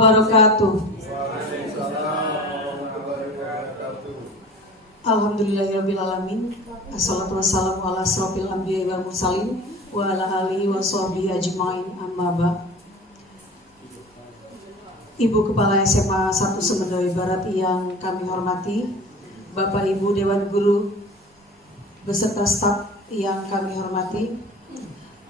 wabarakatuh. Alhamdulillahirabbil alamin. Assalatu wassalamu ala asrofil anbiya'i wal mursalin wa ala alihi wa sahbihi ajmain, amma ba'd. Ibu Kepala SMA 1 Semendawi Barat yang kami hormati, Bapak Ibu Dewan Guru beserta staf yang kami hormati,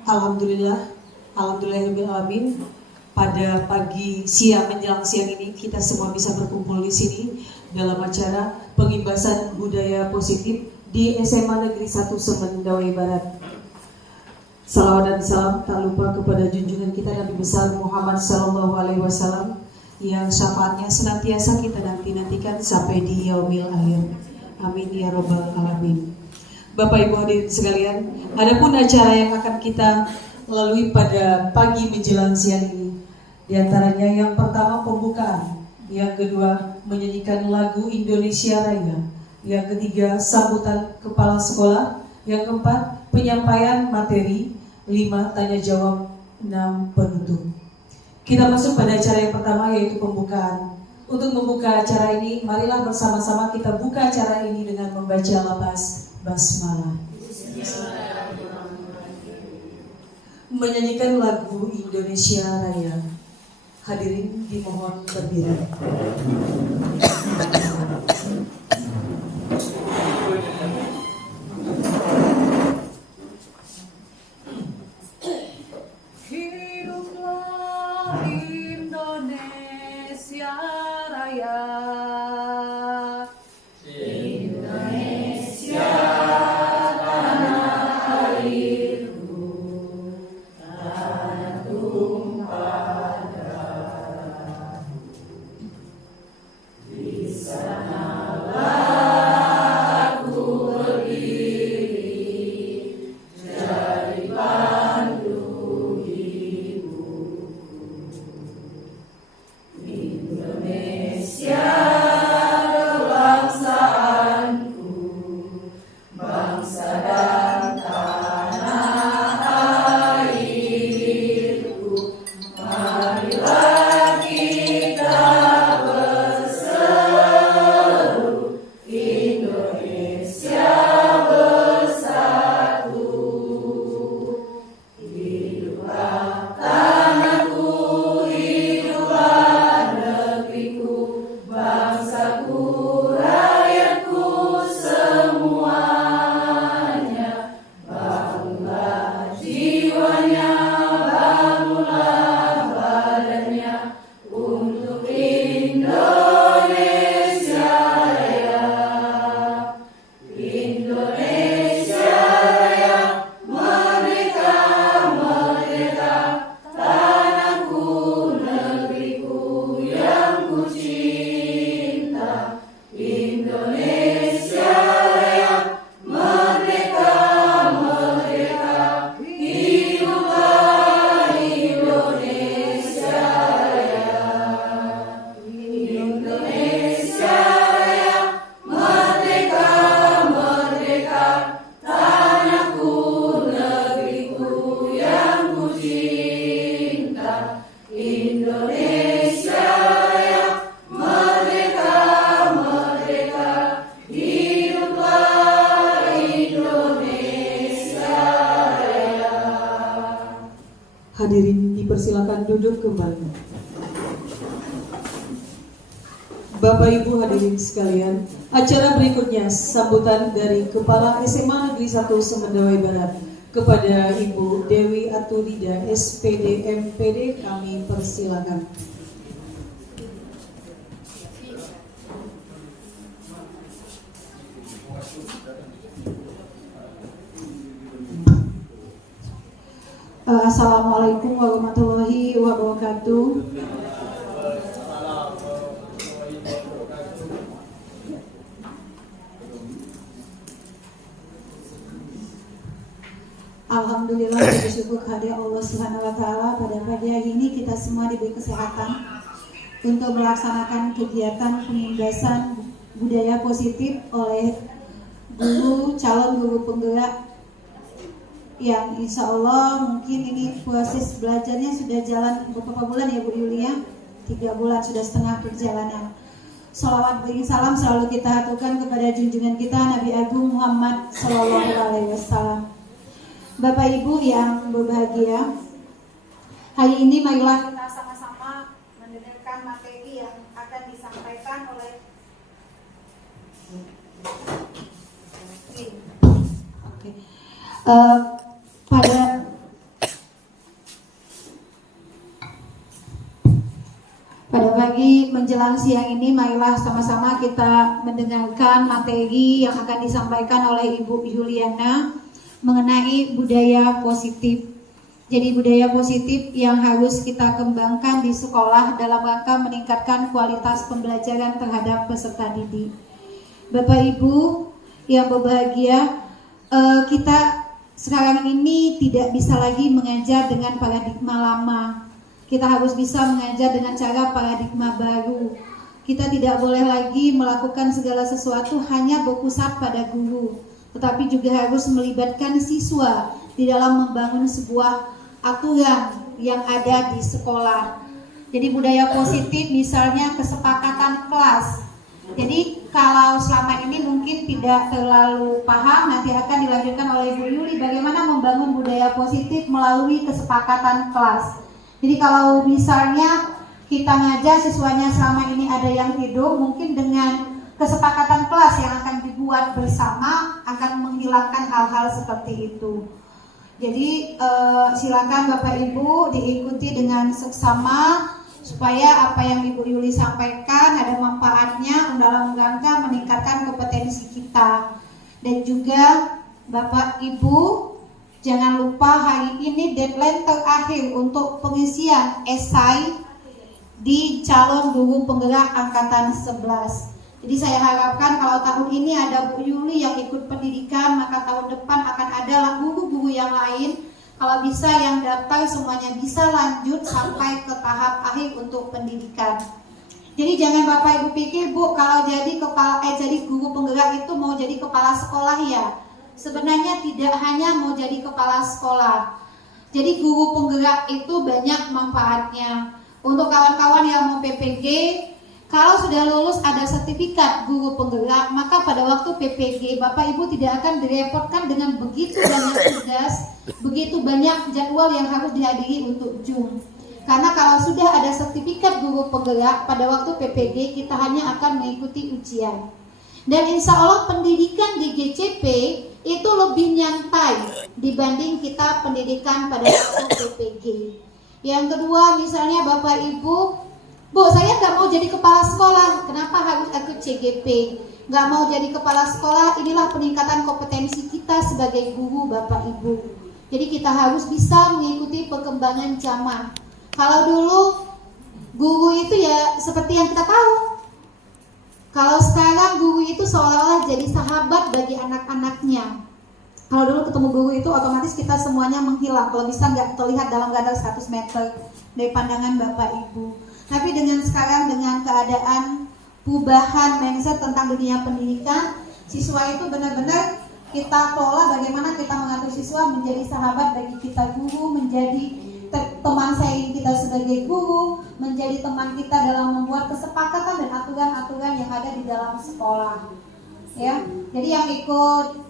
Alhamdulillahirabbil alamin. Pada pagi, siang, menjelang siang ini kita semua bisa berkumpul di sini dalam acara pengimbasan budaya positif di SMA Negeri 1 Semendawi Barat. Salawat dan salam tak lupa kepada junjungan kita Nabi besar Muhammad Sallallahu Alaihi Wasallam yang syafaatnya senantiasa kita nantikan sampai di yaumil akhir. Amin ya robbal alamin. Bapak Ibu hadirin sekalian, adapun acara yang akan kita lalui pada pagi menjelang siang ini, di antaranya yang pertama pembukaan, yang kedua menyanyikan lagu Indonesia Raya, yang ketiga sambutan kepala sekolah, yang keempat penyampaian materi, 5 tanya jawab, 6 penutup. Kita masuk pada acara yang pertama, yaitu pembukaan. Untuk membuka acara ini, marilah bersama-sama kita buka acara ini dengan membaca lafaz basmalah. Menyanyikan lagu Indonesia Raya. Hadirin dimohon berdiri. Hiduplah Indonesia Raya. Indonesia tanah airku, tanah tumpah darah. Di sanalah aku berdiri, jadi pandu hidupku. Indonesia kebangsaanku, bangsa dan tanah airku. Marilah kita berseru, Indonesia bersatu. Hiduplah tanahku, hiduplah negeriku, bangsaku, rakyatku semuanya. Bangunlah jiwanya, bangunlah badannya untuk Indonesia Raya. Indonesia Raya, merdeka, merdeka, tanahku, negeriku yang ku cinta. Indonesia Raya, merdeka, merdeka, hiduplah Indonesia Raya. Indonesia Raya, merdeka, merdeka, tanahku, negeriku yang ku cinta. Indonesia Raya, merdeka, merdeka, hiduplah Indonesia Raya. Hadirin dipersilakan duduk kembali. Bapak Ibu hadirin sekalian, acara berikutnya sambutan dari Kepala SMA Negeri 1 Semendawi Barat kepada Ibu Dewi Atulida SPD MPD, kami persilakan. Assalamualaikum warahmatullahi wabarakatuh. Alhamdulillah, bersyukur kehadirat Allah Subhanahu wa taala, pada pagi hari ini kita semua diberi kesehatan untuk melaksanakan kegiatan pengimbasan budaya positif oleh calon guru penggerak yang insya Allah mungkin ini proses belajarnya sudah jalan beberapa bulan ya Bu Yulia, 3 bulan sudah setengah perjalanan. Salawat beri salam selalu kita haturkan kepada junjungan kita Nabi Agung Muhammad Sallallahu Alaihi Wasallam. Bapak Ibu yang berbahagia, hari ini marilah kita sama-sama mendengarkan materi yang akan disampaikan oleh pada pagi menjelang siang ini, marilah sama-sama kita mendengarkan materi yang akan disampaikan oleh Ibu Yuliana mengenai budaya positif. Jadi budaya positif yang harus kita kembangkan di sekolah dalam rangka meningkatkan kualitas pembelajaran terhadap peserta didik. Bapak Ibu yang berbahagia, kita sekarang ini tidak bisa lagi mengajar dengan paradigma lama. Kita harus bisa mengajar dengan cara paradigma baru. Kita tidak boleh lagi melakukan segala sesuatu hanya berpusat pada guru, tetapi juga harus melibatkan siswa di dalam membangun sebuah aturan yang ada di sekolah. Jadi budaya positif misalnya kesepakatan kelas. Jadi kalau selama ini mungkin tidak terlalu paham, nanti akan dilanjutkan oleh Bu Yuli bagaimana membangun budaya positif melalui kesepakatan kelas. Jadi kalau misalnya kita ngajar siswanya selama ini ada yang tidur, mungkin dengan kesepakatan kelas yang akan dibuat bersama akan menghilangkan hal-hal seperti itu. Jadi silakan Bapak Ibu diikuti dengan seksama supaya apa yang Ibu Yuli sampaikan ada manfaatnya dalam rangka meningkatkan kompetensi kita. Dan juga Bapak Ibu jangan lupa hari ini deadline terakhir untuk pengisian esai di calon guru penggerak angkatan 11. Jadi saya harapkan kalau tahun ini ada Bu Yuli yang ikut pendidikan, maka tahun depan akan ada guru-guru yang lain. Kalau bisa yang daftar semuanya bisa lanjut sampai ke tahap akhir untuk pendidikan. Jadi jangan Bapak Ibu pikir, Bu, kalau jadi guru penggerak itu mau jadi kepala sekolah ya. Sebenarnya tidak hanya mau jadi kepala sekolah. Jadi guru penggerak itu banyak manfaatnya. Untuk kawan-kawan yang mau PPG, kalau sudah lulus ada sertifikat guru penggerak, maka pada waktu PPG Bapak Ibu tidak akan direpotkan dengan begitu banyak tugas, begitu banyak jadwal yang harus dihadiri untuk Zoom. Karena kalau sudah ada sertifikat guru penggerak, pada waktu PPG kita hanya akan mengikuti ujian. Dan insya Allah pendidikan di GCP itu lebih nyantai dibanding kita pendidikan pada waktu PPG. Yang kedua misalnya Bapak Ibu, Bu, saya nggak mau jadi kepala sekolah, kenapa harus ikut CGP? Nggak mau jadi kepala sekolah, inilah peningkatan kompetensi kita sebagai guru Bapak Ibu. Jadi kita harus bisa mengikuti perkembangan zaman. Kalau dulu guru itu ya seperti yang kita tahu. Kalau sekarang guru itu seolah-olah jadi sahabat bagi anak-anaknya. Kalau dulu ketemu guru itu otomatis kita semuanya menghilang. Kalau bisa nggak terlihat dalam kadar 100 meter dari pandangan Bapak Ibu. Tapi dengan sekarang dengan keadaan perubahan mindset tentang dunia pendidikan, siswa itu benar-benar kita kelola bagaimana kita mengatur siswa menjadi sahabat bagi kita guru, menjadi teman saing kita sebagai guru, menjadi teman kita dalam membuat kesepakatan dan aturan-aturan yang ada di dalam sekolah. Ya, jadi yang ikut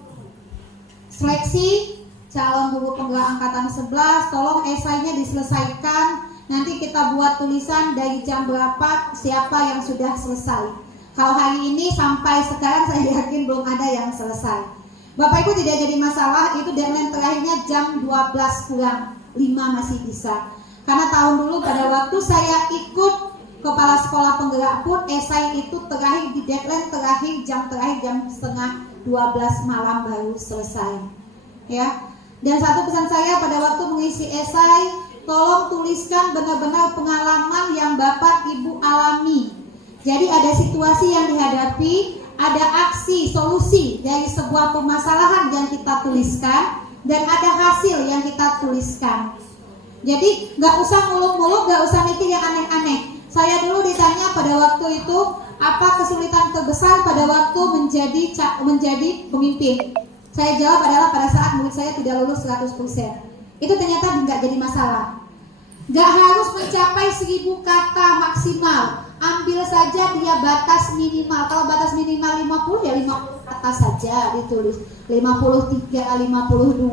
seleksi calon guru penggerak angkatan 11, tolong esainya diselesaikan. Nanti kita buat tulisan dari jam berapa, siapa yang sudah selesai. Kalau hari ini sampai sekarang saya yakin belum ada yang selesai. Bapak Ibu tidak jadi masalah, itu deadline terakhirnya jam 12 kurang 5 masih bisa. Karena tahun dulu pada waktu saya ikut kepala sekolah penggerak pun esai itu terakhir di deadline terakhir jam setengah 12 malam baru selesai. Ya. Dan satu pesan saya pada waktu mengisi esai, tolong tuliskan benar-benar pengalaman yang Bapak Ibu alami. Jadi ada situasi yang dihadapi, ada aksi, solusi dari sebuah permasalahan yang kita tuliskan, dan ada hasil yang kita tuliskan. Jadi nggak usah muluk-muluk, nggak usah mikir yang aneh-aneh. Saya dulu ditanya pada waktu itu, apa kesulitan terbesar pada waktu menjadi pemimpin? Saya jawab adalah pada saat murid saya tidak lulus 100%. Itu ternyata nggak jadi masalah. Gak harus mencapai 1000 kata maksimal. Ambil saja dia batas minimal. Kalau batas minimal 50 ya 50 kata saja ditulis. 53, 52.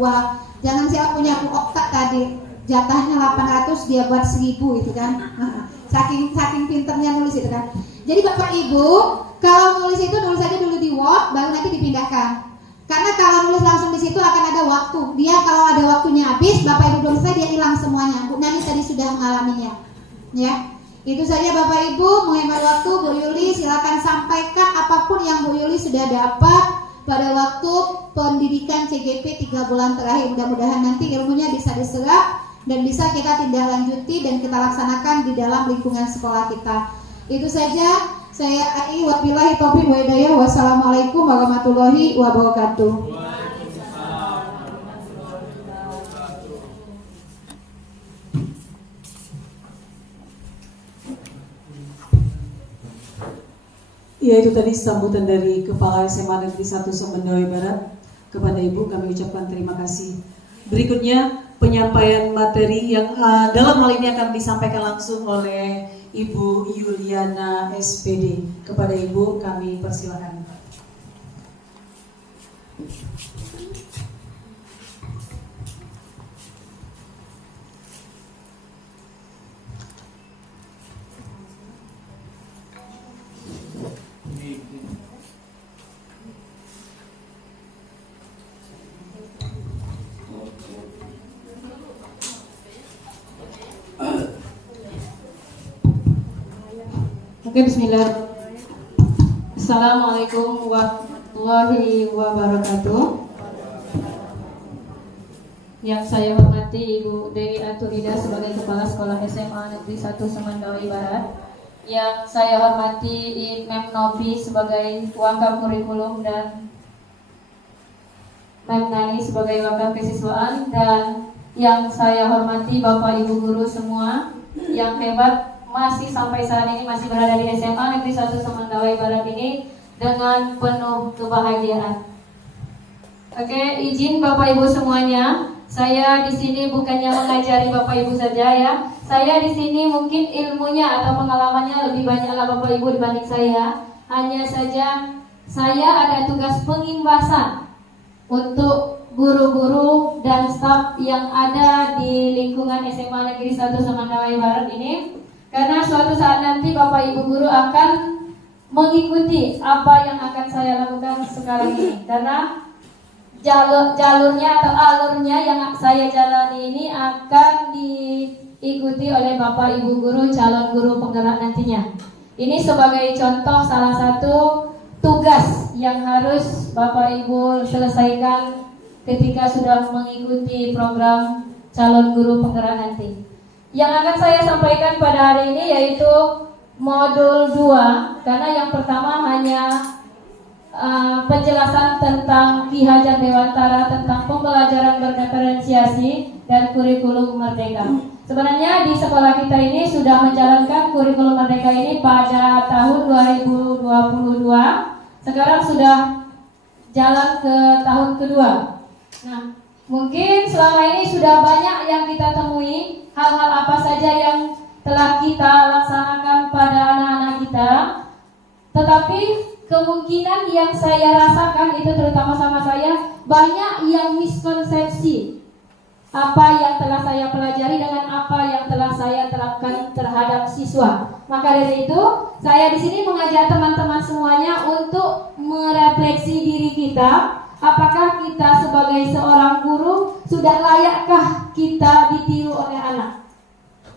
Jangan siapa punya okta tadi jatahnya 800 dia buat 1000 itu kan. Saking pinternya nulis itu kan. Jadi Bapak Ibu, kalau nulis itu nulis aja dulu di Word, baru nanti dipindahkan. Karena kalau nulis langsung di situ akan ada waktu. Dia kalau ada waktunya habis, Bapak Ibu belum selesai dia hilang semuanya. Bu Nani tadi sudah mengalaminya. Ya. Itu saja Bapak Ibu, menghemat waktu. Bu Yuli silakan sampaikan apapun yang Bu Yuli sudah dapat pada waktu pendidikan CGP 3 bulan terakhir. Mudah-mudahan nanti ilmunya bisa diserap dan bisa kita tindak lanjuti dan kita laksanakan di dalam lingkungan sekolah kita. Itu saja. Saya Ai, wabillahi taufiq wa hidayah. Wassalamualaikum warahmatullahi wabarakatuh. Ya, itu tadi sambutan dari Kepala SMA Negeri 1 Semendawi Barat. Kepada Ibu kami ucapkan terima kasih. Berikutnya penyampaian materi yang dalam hal ini akan disampaikan langsung oleh Ibu Yuliana SPD. Kepada Ibu kami persilakan. Oke, bismillah. Assalamualaikum warahmatullahi wabarakatuh. Yang saya hormati Ibu Dewi Aturida sebagai Kepala Sekolah SMA Negeri 1 Semendawi Barat. Yang saya hormati Mem Novi sebagai Wakaf Kurikulum dan Mem Nani sebagai Wakaf Kesiswaan, dan yang saya hormati Bapak Ibu guru semua yang hebat masih sampai saat ini masih berada di SMA Negeri 1 Semendawi Barat ini dengan penuh kebahagiaan. Oke, izin Bapak Ibu semuanya, saya di sini bukannya mengajari Bapak Ibu saja ya. Saya di sini mungkin ilmunya atau pengalamannya lebih banyaklah Bapak Ibu dibanding saya. Hanya saja saya ada tugas pengimbasan untuk guru-guru dan staf yang ada di lingkungan SMA Negeri 1 Semendawi Barat ini. Karena suatu saat nanti Bapak Ibu guru akan mengikuti apa yang akan saya lakukan sekarang ini. Karena jalurnya atau alurnya yang saya jalani ini akan diikuti oleh Bapak Ibu guru calon guru penggerak nantinya. Ini sebagai contoh salah satu tugas yang harus Bapak Ibu selesaikan ketika sudah mengikuti program calon guru penggerak nanti. Yang akan saya sampaikan pada hari ini yaitu modul 2, karena yang pertama hanya penjelasan tentang Ki Hajar Dewantara tentang pembelajaran berdiferensiasi dan kurikulum merdeka. Sebenarnya di sekolah kita ini sudah menjalankan kurikulum merdeka ini pada tahun 2022. Sekarang sudah jalan ke tahun kedua. Nah, mungkin selama ini sudah banyak yang kita temui, hal-hal apa saja yang telah kita laksanakan pada anak-anak kita. Tetapi kemungkinan yang saya rasakan itu terutama sama saya, banyak yang miskonsepsi apa yang telah saya pelajari dengan apa yang telah saya terapkan terhadap siswa. Maka dari itu, saya di sini mengajak teman-teman semuanya untuk merefleksi diri kita. Apakah kita sebagai seorang guru sudah layakkah kita ditiru oleh anak?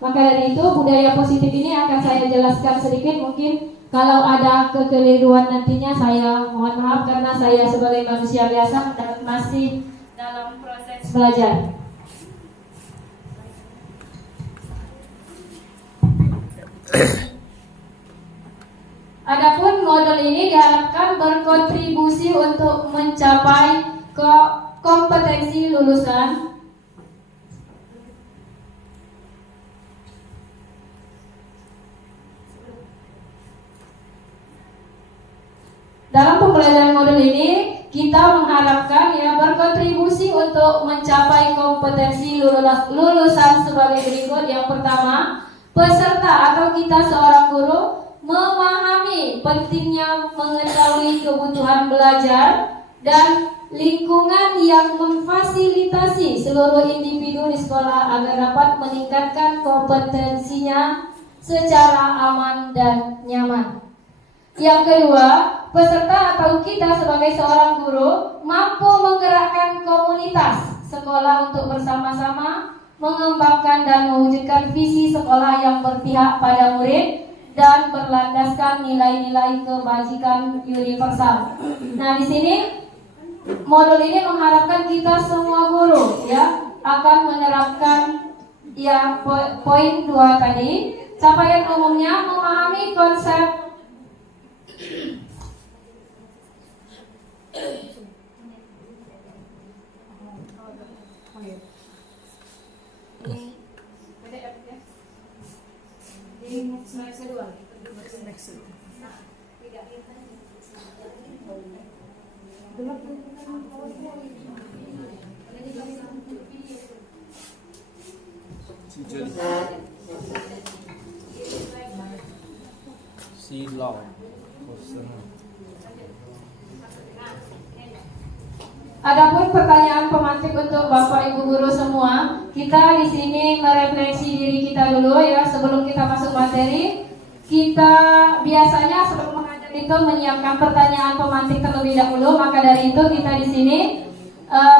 Maka dari itu budaya positif ini akan saya jelaskan sedikit. Mungkin kalau ada kekeliruan nantinya saya mohon maaf, karena saya sebagai manusia biasa dan masih dalam proses belajar. Adapun model ini diharapkan berkontribusi untuk mencapai kompetensi lulusan dalam pembelajaran model ini. Kita mengharapkan ya berkontribusi untuk mencapai kompetensi lulusan sebagai berikut. Yang pertama, peserta atau kita seorang guru memahami pentingnya mengetahui kebutuhan belajar dan lingkungan yang memfasilitasi seluruh individu di sekolah agar dapat meningkatkan kompetensinya secara aman dan nyaman. Yang kedua, peserta atau kita sebagai seorang guru mampu menggerakkan komunitas sekolah untuk bersama-sama mengembangkan dan mewujudkan visi sekolah yang berpihak pada murid dan berlandaskan nilai-nilai kebajikan universal. Nah, di sini modul ini mengharapkan kita semua guru ya akan menerapkan yang poin 2 tadi. Capaian umumnya memahami konsep Silau. Adapun pertanyaan pemantik untuk Bapak Ibu guru semua, kita di sini merefleksi diri kita dulu ya sebelum kita masuk materi. Kita biasanya sebelum mengajar itu menyiapkan pertanyaan pemantik terlebih dahulu, maka dari itu kita di sini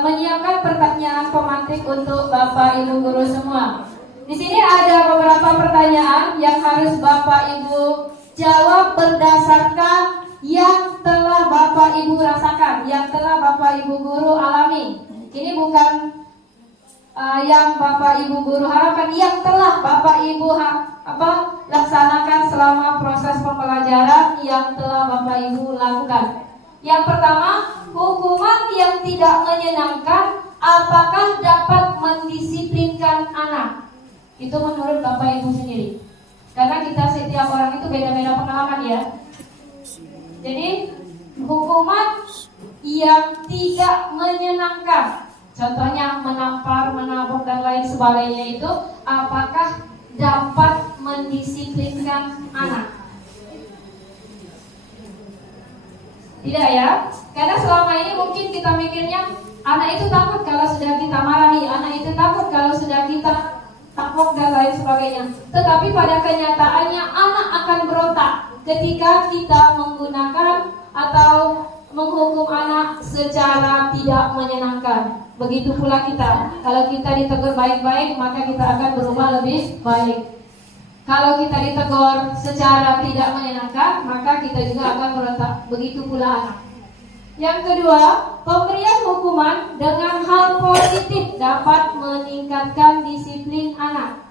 menyiapkan pertanyaan pemantik untuk Bapak Ibu guru semua. Di sini ada beberapa pertanyaan yang harus Bapak Ibu jawab berdasarkan yang telah Bapak Ibu rasakan, yang telah Bapak Ibu guru alami. Ini bukan yang Bapak Ibu guru harapkan, yang telah Bapak Ibu laksanakan selama proses pembelajaran yang telah Bapak Ibu lakukan. Yang pertama, hukuman yang tidak menyenangkan apakah dapat mendisiplinkan anak? Itu menurut Bapak Ibu sendiri. Karena kita setiap orang itu beda-beda pengalaman ya. Jadi hukuman yang tidak menyenangkan, contohnya menampar, menabok dan lain sebagainya itu, apakah dapat mendisiplinkan anak? Tidak ya, karena selama ini mungkin kita mikirnya anak itu takut kalau sudah kita marahi, anak itu takut kalau sudah kita tapok dan lain sebagainya. Tetapi pada kenyataannya anak akan berontak ketika kita menggunakan atau menghukum anak secara tidak menyenangkan. Begitu pula kita, kalau kita ditegur baik-baik maka kita akan berubah lebih baik. Kalau kita ditegur secara tidak menyenangkan maka kita juga akan berontak. Begitu pula anak. Yang kedua, pemberian hukuman dengan hal positif dapat meningkatkan disiplin anak.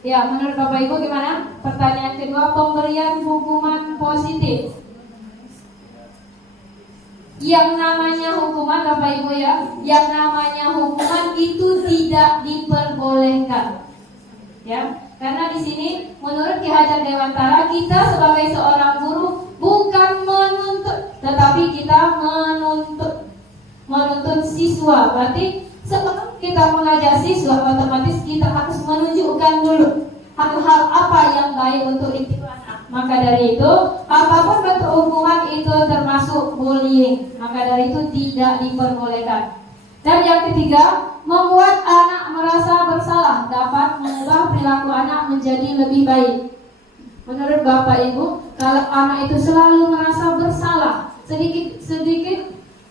Ya, menurut Bapak Ibu gimana? Pertanyaan kedua, pemberian hukuman positif. Yang namanya hukuman Bapak Ibu ya, yang namanya hukuman itu tidak diperbolehkan. Ya, karena di sini menurut Ki Hajar Dewantara kita sebagai seorang guru bukan menuntut, tetapi kita menuntut siswa. Berarti sebelum kita mengajar siswa, otomatis kita harus menunjukkan dulu hal-hal apa yang baik untuk itu anak. Maka dari itu, apapun bentuk hukuman itu termasuk bullying. Maka dari itu tidak diperbolehkan. Dan yang ketiga, membuat anak merasa bersalah dapat mengubah perilaku anak menjadi lebih baik. Menurut Bapak Ibu, kalau anak itu selalu merasa bersalah, sedikit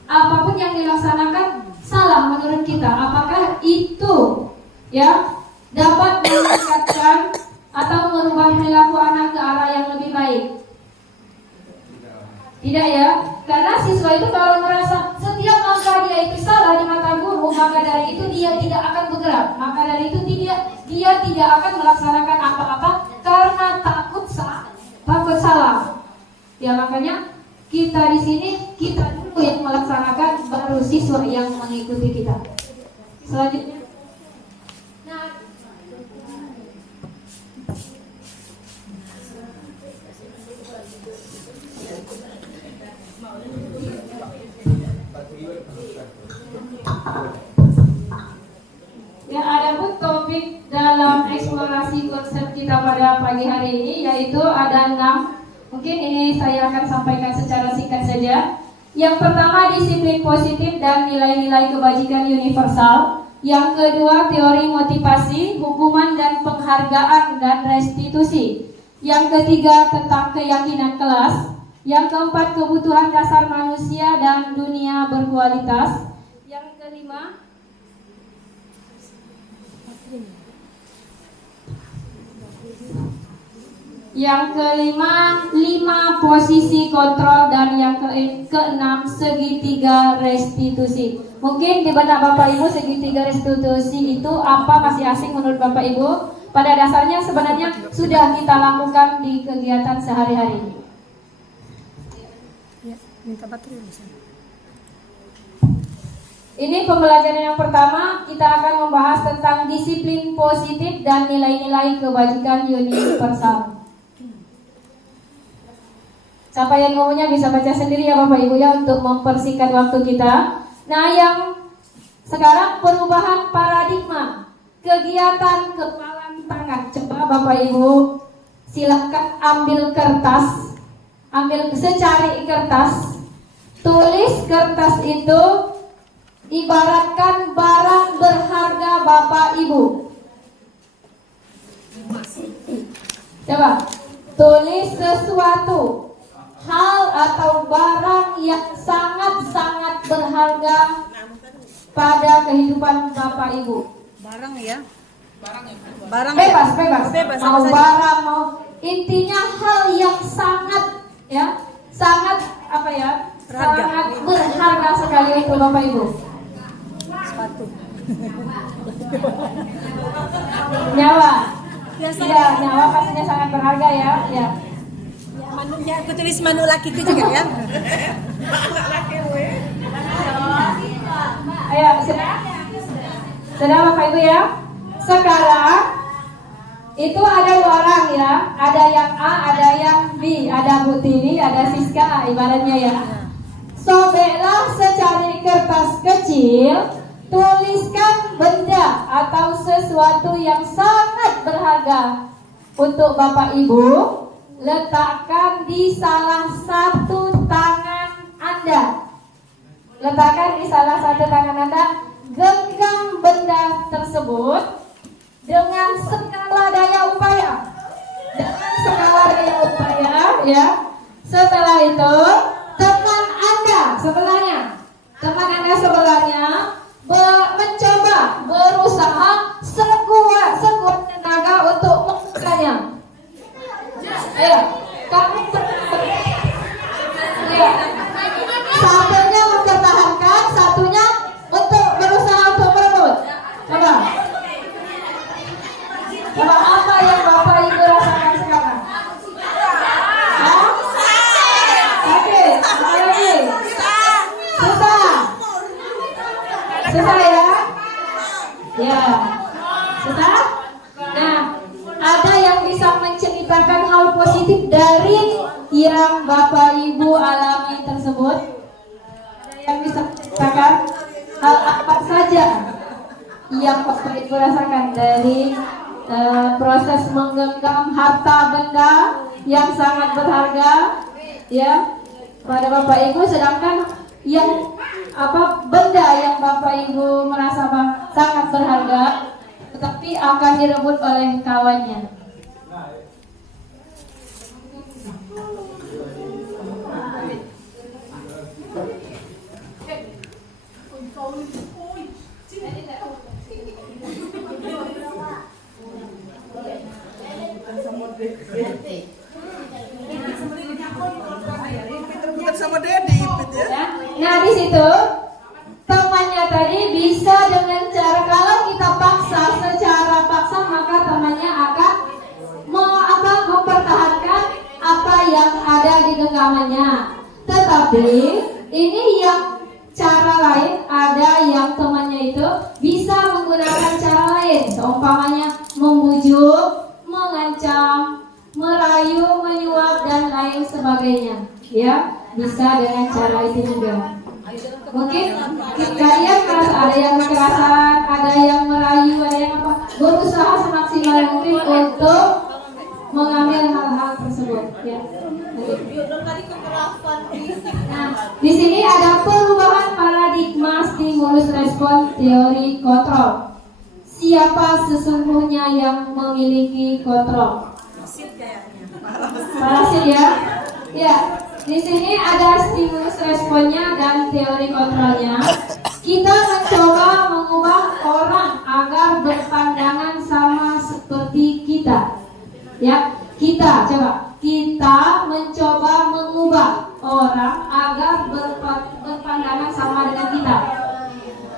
apapun yang dilaksanakan salah menurut kita, apakah itu ya dapat meningkatkan atau merubah perilaku anak ke arah yang lebih baik? Tidak ya, karena siswa itu kalau merasa setiap langkah dia itu salah di mata guru, maka dari itu dia tidak akan bergerak. Maka dari itu dia tidak akan melaksanakan apa-apa karena takut salah. Ya makanya kita di sini kita dulu yang melaksanakan, baru siswa yang mengikuti kita. Selanjutnya. dalam eksplorasi konsep kita pada pagi hari ini, yaitu ada 6. Mungkin ini saya akan sampaikan secara singkat saja. Yang pertama, disiplin positif dan nilai-nilai kebajikan universal. Yang kedua, teori motivasi, hukuman dan penghargaan dan restitusi. Yang ketiga, tentang keyakinan kelas. Yang keempat, kebutuhan dasar manusia dan dunia berkualitas. Yang kelima, lima posisi kontrol, dan yang keenam, segitiga restitusi. Mungkin di benak Bapak Ibu segitiga restitusi itu apa, masih asing menurut Bapak Ibu? Pada dasarnya sebenarnya sudah kita lakukan di kegiatan sehari-hari. Ini pembelajaran yang pertama, kita akan membahas tentang disiplin positif dan nilai-nilai kebajikan universal. Siapa yang ngomongnya bisa baca sendiri ya Bapak Ibu ya, untuk mempersingkat waktu kita. Nah, yang sekarang perubahan paradigma, kegiatan kepalan tangan. Coba Bapak Ibu silakan ambil kertas, secari kertas, tulis kertas itu ibaratkan barang berharga Bapak Ibu. Coba tulis sesuatu, hal atau barang yang sangat-sangat berharga pada kehidupan Bapak Ibu. Barang ya? Barang Bebas. Mau saja. barang, mau intinya hal yang sangat Berharga. sangat berharga sekali untuk Bapak Ibu. Sepatu. Nyawa. Iya, nyawa pastinya sangat berharga ya. Ya. Manunya aku tulis manu laki itu juga ya. Ayo, sudah Bapak Ibu ya. Sekarang itu ada 2 orang ya. Ada yang A, ada yang B. Ada Bu Tini, ada Siska ibaratnya ya. Sobeklah secari kertas kecil, tuliskan benda atau sesuatu yang sangat berharga untuk Bapak Ibu. Letakkan di salah satu tangan Anda. Letakkan di salah satu tangan Anda. Genggam benda tersebut dengan skala daya upaya. Dengan skala daya upaya ya. Setelah itu, teman Anda sebelahnya mencoba, berusaha sekuat tenaga untuk membukanya. Ayo, kamu ya. Satunya mempertahankan, satunya untuk berusaha untuk merebut. Coba apa yang Bapak Ibu rasakan sekarang? Sakit, apa lagi? Susah ya? Ya, susah? Nah, ada yang bisa menceritakan hal positif dari yang Bapak Ibu alami tersebut? Ada yang bisa menceritakan hal apa saja yang Bapak Ibu rasakan dari proses menggenggam harta benda yang sangat berharga ya pada Bapak Ibu, sedangkan yang benda yang Bapak Ibu merasa sangat berharga tetapi akan direbut oleh kawannya. Nah, di situ temannya tadi bisa dengan cara, kalau kita paksa secara paksa, maka temannya akan mempertahankan apa yang ada di genggamannya. Tetapi ini yang cara lain, ada yang temannya itu bisa menggunakan cara lain, seumpamanya membujuk, mengancam, merayu, menyuap dan lain sebagainya. Ya, bisa dengan cara itu juga. Mungkin kalian merasa ada yang kekerasan, ada yang merayu, ada yang apa, berusaha semaksimal mungkin untuk mengambil hal-hal tersebut. Ya. Nah, di sini ada perubahan paradigma stimulus respon teori kontrol. Siapa sesungguhnya yang memiliki kontrol? Parasit ya. Ya, di sini ada stimulus responnya dan teori kontrolnya. Kita mencoba mengubah orang agar berpandangan sama seperti kita. Ya, kita mencoba mengubah orang agar berpandangan sama dengan kita.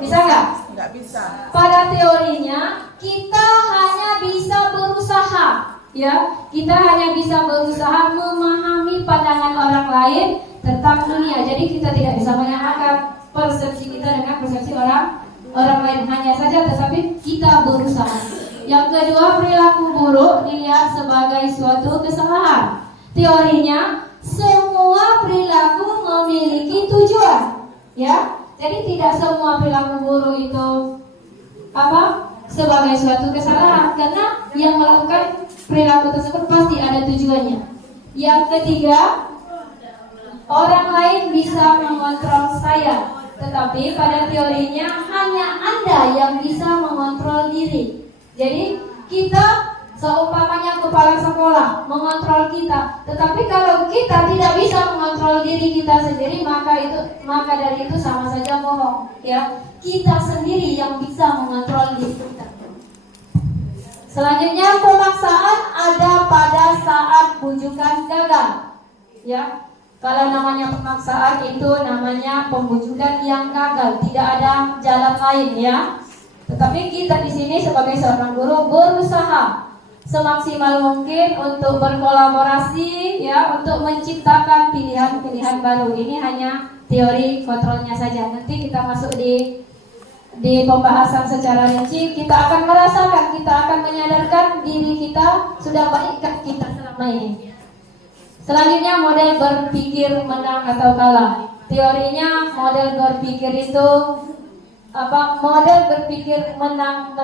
Bisa nggak? Nggak bisa. Pada teorinya kita hanya bisa berusaha, ya, kita hanya bisa berusaha memahami pandangan orang lain tentang dunia. Jadi kita tidak bisa menyamakan persepsi kita dengan persepsi orang lain, hanya saja tetapi kita berusaha. Yang kedua, perilaku buruk dilihat sebagai suatu kesalahan. Teorinya semua perilaku memiliki tujuan, ya. Jadi tidak semua perilaku buruk itu sebagai suatu kesalahan, karena yang melakukan perilaku tersebut pasti ada tujuannya. Yang ketiga, orang lain bisa mengontrol saya, tetapi pada teorinya hanya Anda yang bisa mengontrol diri. Jadi kita seumpamanya kepala sekolah mengontrol kita, tetapi kalau kita tidak bisa mengontrol diri kita sendiri, maka dari itu sama saja bohong, ya. Kita sendiri yang bisa mengontrol diri kita. Selanjutnya, pemaksaan ada pada saat bujukan gagal, ya. Kalau namanya pemaksaan itu namanya pembujukan yang gagal, tidak ada jalan lain, ya. Tetapi kita di sini sebagai seorang guru berusaha semaksimal mungkin untuk berkolaborasi, ya, untuk menciptakan pilihan-pilihan baru. Ini hanya teori kontrolnya saja. Nanti kita masuk di pembahasan secara rinci, kita akan merasakan, kita akan menyadarkan diri kita sudah baikkah kita selama ini. Selanjutnya, model berpikir menang atau kalah. Teorinya model berpikir itu model berpikir menang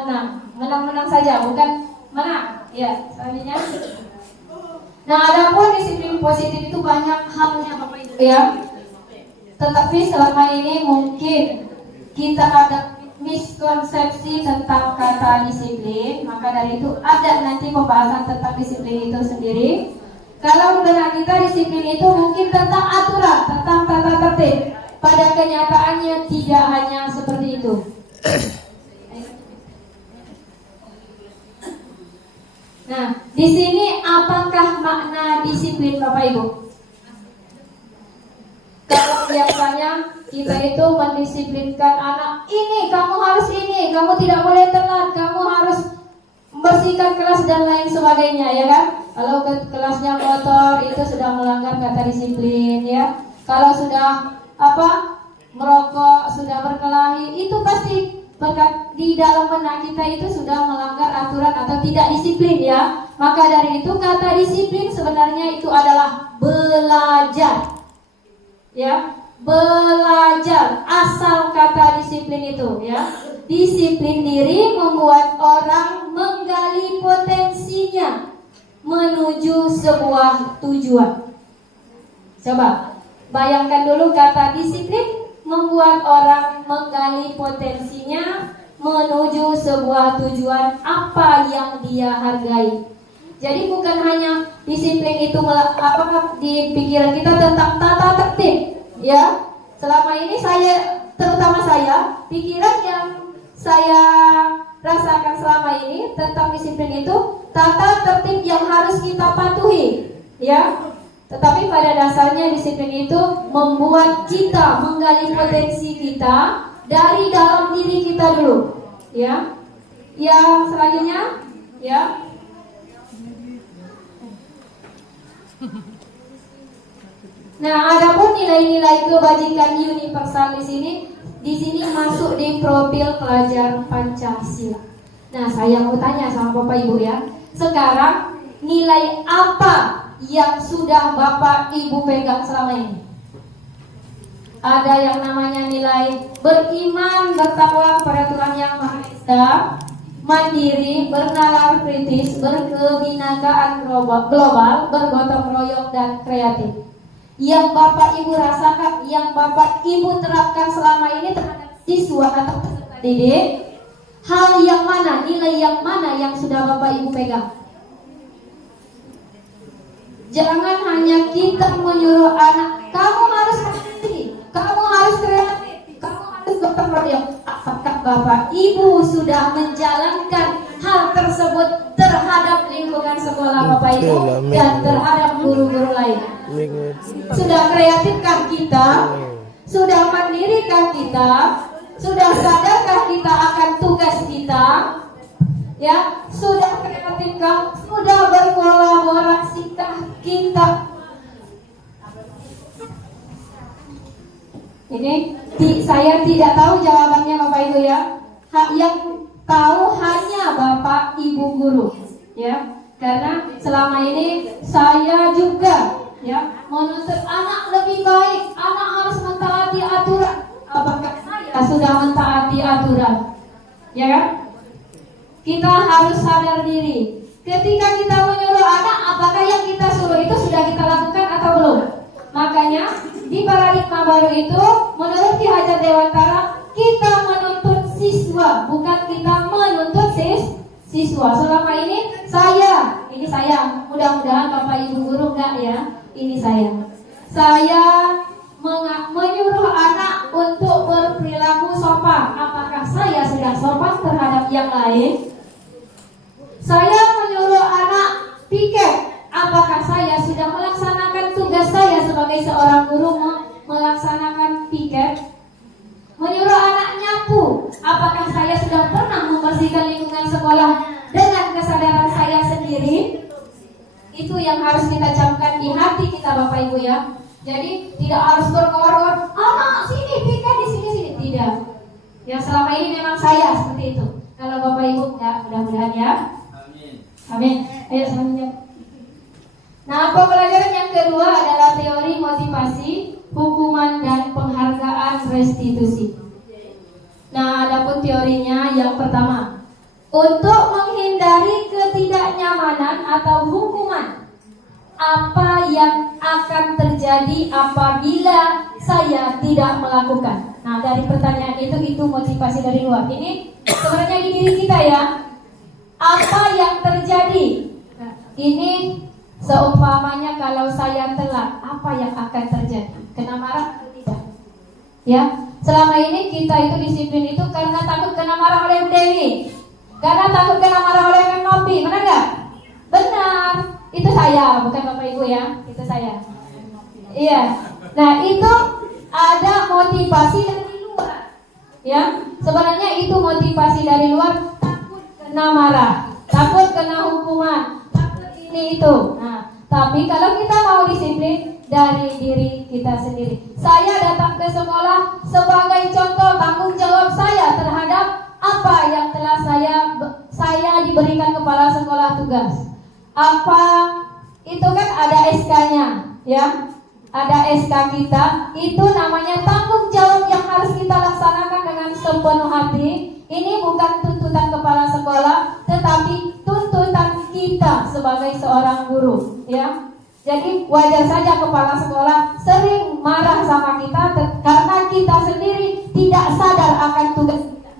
saja, bukan menang, ya. Selanjutnya, nah, adapun disiplin positif itu banyak halnya, Bapak Ibu, ya. Tetapi selama ini mungkin kita ada miskonsepsi tentang kata disiplin, maka dari itu ada nanti pembahasan tentang disiplin itu sendiri. Kalau benar kita disiplin itu mungkin tentang aturan, tentang tata tertib. Pada kenyataannya tidak hanya seperti itu. Nah, di sini apakah makna disiplin, Bapak Ibu? Kalau biasanya kita itu mendisiplinkan anak, ini kamu harus ini, kamu tidak boleh telat, kamu harus membersihkan kelas dan lain sebagainya, ya kan? Kalau kelasnya kotor itu sudah melanggar kata disiplin, ya. Kalau sudah merokok, sudah berkelahi, itu pasti di dalam benak kita itu sudah melanggar aturan atau tidak disiplin, ya. Maka dari itu kata disiplin sebenarnya itu adalah belajar, ya. Belajar, asal kata disiplin itu, ya. Disiplin diri membuat orang menggali potensinya menuju sebuah tujuan. Coba bayangkan dulu, kata disiplin membuat orang menggali potensinya menuju sebuah tujuan apa yang dia hargai. Jadi bukan hanya disiplin itu di pikiran kita tentang tata tertib, ya. Selama ini terutama saya, pikiran yang saya rasakan selama ini tentang disiplin itu tata tertib yang harus kita patuhi, ya. Tetapi pada dasarnya disiplin itu membuat kita menggali potensi kita dari dalam diri kita dulu, ya. Yang selanjutnya, ya. Nah, adapun nilai-nilai kebajikan universal di sini masuk di profil pelajar Pancasila. Nah, saya mau tanya sama Bapak Ibu, ya. Sekarang nilai apa yang sudah Bapak Ibu pegang selama ini? ada yang namanya nilai beriman, bertakwa kepada Tuhan Yang Maha Esa, mandiri, bernalar kritis, berkebinakaan global, bergotong royong dan kreatif. Yang Bapak Ibu rasakan, yang Bapak Ibu terapkan selama ini terhadap siswa atau peserta didik, hal yang mana, nilai yang mana yang sudah Bapak Ibu pegang? Jangan hanya kita menyuruh anak, kamu harus ini, kamu harus kreatif, kamu harus gotong royong. Apakah Bapak Ibu sudah menjalankan hal tersebut terhadap lingkungan sekolah Bapak Ibu dan terhadap guru-guru lain? Sudah kreatifkah kita? Sudah mandirikah kita? Sudah sadarkah kita akan tugas kita? Ya, sudah kreatifkah? Sudah berkolaborasikah kita? Ini saya tidak tahu jawabannya Bapak Ibu ya. Yang tahu hanya Bapak Ibu guru ya. Karena selama ini saya juga ya menuntut anak lebih baik, anak harus mentaati aturan. Apakah saya sudah mentaati aturan? Ya kan? Kita harus sadar diri. Ketika kita menyuruh anak, apakah yang kita suruh itu sudah kita lakukan atau belum? Makanya di paradigma baru itu, menurut Ki Hajar Dewantara, kita menuntut siswa, bukan kita menuntut siswa. Selama ini saya, mudah-mudahan Bapak Ibu guru enggak ya, ini saya menyuruh anak untuk berperilaku sopan. Apakah saya sudah sopan terhadap yang lain? Saya menyuruh anak piket. Apakah saya sudah melaksanakan tugas saya sebagai seorang guru melaksanakan piket? Menyuruh anak nyapu. Apakah saya sudah pernah membersihkan lingkungan sekolah dengan kesadaran saya sendiri? Itu yang harus kita camkan di hati kita Bapak Ibu ya. Jadi tidak harus berkor-kor, anak sini piket di sini. Tidak. Ya selama ini memang saya seperti itu. Kalau Bapak Ibu enggak, mudah-mudahan ya. Amin. Ayo selanjutnya. Nah, pembelajaran yang kedua adalah teori motivasi, hukuman dan penghargaan restitusi. Nah, adapun teorinya yang pertama, untuk menghindari ketidaknyamanan atau hukuman, apa yang akan terjadi apabila saya tidak melakukan? Nah, dari pertanyaan itu motivasi dari luar. Ini sebenarnya di diri kita ya. Apa yang terjadi? Nah, ini seumpamanya kalau saya telat, apa yang akan terjadi? Kena marah atau tidak? Ya, selama ini kita itu disiplin itu karena takut kena marah oleh Bu Dewi, karena takut kena marah oleh Kang Nopi, benar nggak? Benar, itu saya, bukan Bapak Ibu ya, itu saya. Iya, nah itu ada motivasi dari luar, ya. Sebenarnya itu motivasi dari luar. Kena marah, takut kena hukuman, takut ini itu. Nah, tapi kalau kita mau disiplin dari diri kita sendiri. Saya datang ke sekolah sebagai contoh tanggung jawab saya terhadap apa yang telah saya diberikan kepala sekolah tugas. Apa itu kan ada SK-nya, ya. Ada SK kita, itu namanya tanggung jawab yang harus kita laksanakan dengan sepenuh hati. Ini bukan tuntutan kepala sekolah, tetapi tuntutan kita sebagai seorang guru, ya. Jadi wajar saja kepala sekolah sering marah sama kita karena kita sendiri tidak sadar akan tugas kita.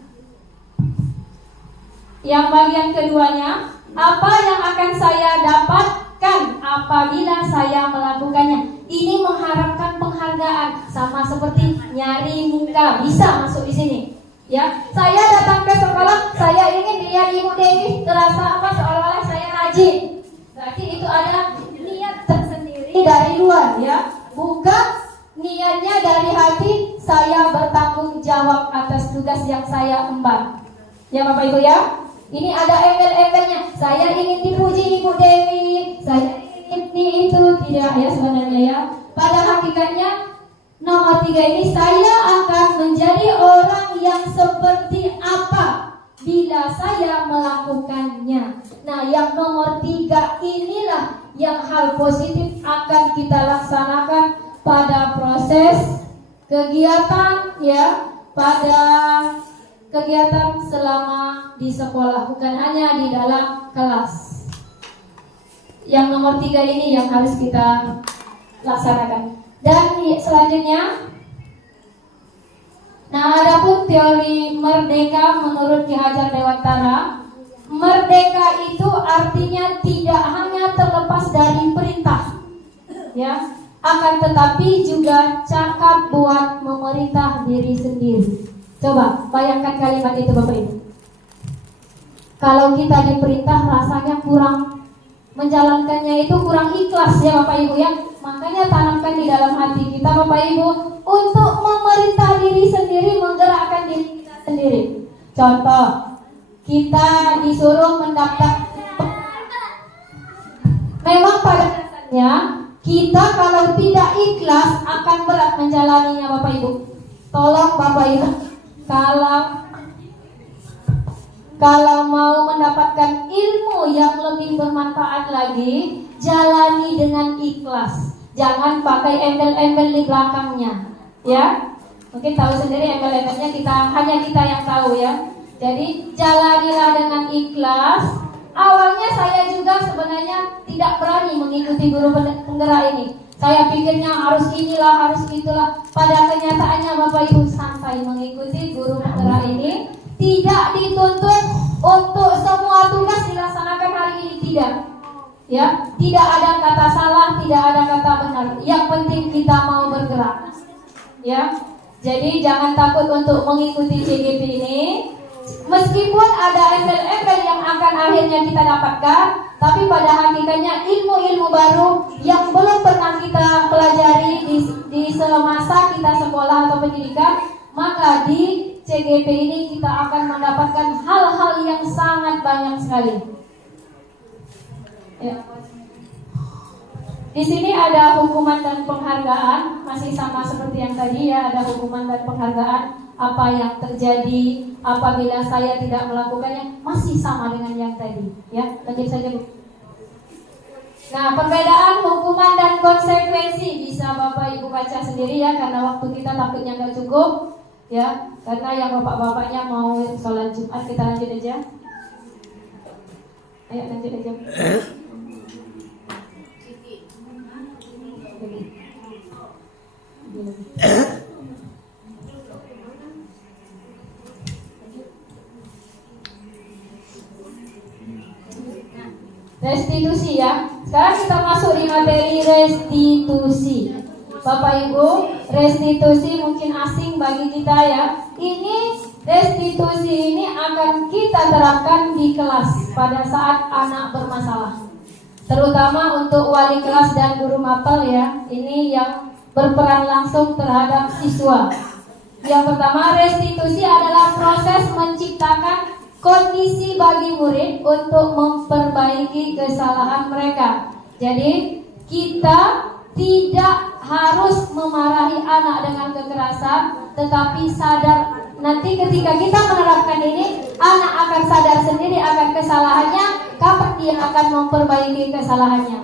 Yang bagian keduanya, apa yang akan saya dapatkan apabila saya melakukannya? Ini mengharapkan penghargaan, sama seperti nyari muka, bisa masuk di sini. Ya, saya datang ke sekolah, saya ingin dilihat Ibu Dewi terasa apa seolah-olah saya rajin. Berarti itu ada niat tersendiri dari luar, ya. Bukan niatnya dari hati, saya bertanggung jawab atas tugas yang saya emban. Ya Bapak Ibu ya. Ini ada embel-embelnya. Saya ingin dipuji Ibu Dewi, saya ingin itu, tidak ya sebenarnya ya. Pada hakikatnya nomor 3 ini, saya akan menjadi orang yang seperti apa bila saya melakukannya. Nah, yang nomor 3 inilah yang hal positif akan kita laksanakan pada proses kegiatan ya, pada kegiatan selama di sekolah, bukan hanya di dalam kelas. Yang nomor 3 ini yang harus kita laksanakan. Dan selanjutnya, nah, adapun teori merdeka menurut Ki Hajar Dewantara, merdeka itu artinya tidak hanya terlepas dari perintah, ya, akan tetapi juga cakap buat memerintah diri sendiri. Coba bayangkan kalimat itu Bapak Ibu. Kalau kita diperintah rasanya kurang, menjalankannya itu kurang ikhlas ya Bapak Ibu ya. Makanya tanamkan di dalam hati kita Bapak Ibu untuk memerintah diri sendiri, menggerakkan diri kita sendiri. Contoh, kita disuruh mendaftar. Memang pada dasarnya kita kalau tidak ikhlas akan berat menjalaninya Bapak Ibu. Tolong Bapak Ibu, kalau mau mendapatkan ilmu yang lebih bermanfaat lagi, jalani dengan ikhlas. Jangan pakai embel-embel di belakangnya, ya. Mungkin tahu sendiri embel-embelnya hanya kita yang tahu ya. Jadi jalanilah dengan ikhlas. Awalnya saya juga sebenarnya tidak berani mengikuti guru penggerak ini. Saya pikirnya harus inilah, harus itulah. Pada kenyataannya Bapak Ibu santai mengikuti guru penggerak ini. Tidak dituntut untuk semua tugas dilaksanakan hari ini, tidak. Ya, tidak ada kata salah, tidak ada kata benar. Yang penting kita mau bergerak. Ya. Jadi jangan takut untuk mengikuti CGP ini. Meskipun ada embel-embel yang akan akhirnya kita dapatkan, tapi pada hakikatnya ilmu-ilmu baru yang belum pernah kita pelajari di semasa kita sekolah atau pendidikan, maka di CGP ini kita akan mendapatkan hal-hal yang sangat banyak sekali. Ya. Di sini ada hukuman dan penghargaan, masih sama seperti yang tadi ya, ada hukuman dan penghargaan. Apa yang terjadi apabila saya tidak melakukannya masih sama dengan yang tadi, ya. Lanjut saja Bu. Nah, perbedaan hukuman dan konsekuensi bisa Bapak Ibu baca sendiri ya, karena waktu kita takutnya nggak cukup, ya. Karena yang bapak-bapaknya mau sholat Jumat, kita lanjut aja. Ayo lanjut aja. Restitusi ya. Sekarang kita masuk di materi restitusi. Bapak Ibu, restitusi mungkin asing bagi kita ya. Ini restitusi ini akan kita terapkan di kelas pada saat anak bermasalah. Terutama untuk wali kelas dan guru mapel ya. Ini yang berperan langsung terhadap siswa. Yang pertama, restitusi adalah proses menciptakan kondisi bagi murid untuk memperbaiki kesalahan mereka. Jadi kita tidak harus memarahi anak dengan kekerasan, tetapi sadar nanti ketika kita menerapkan ini, anak akan sadar sendiri akan kesalahannya, kapan dia akan memperbaiki kesalahannya.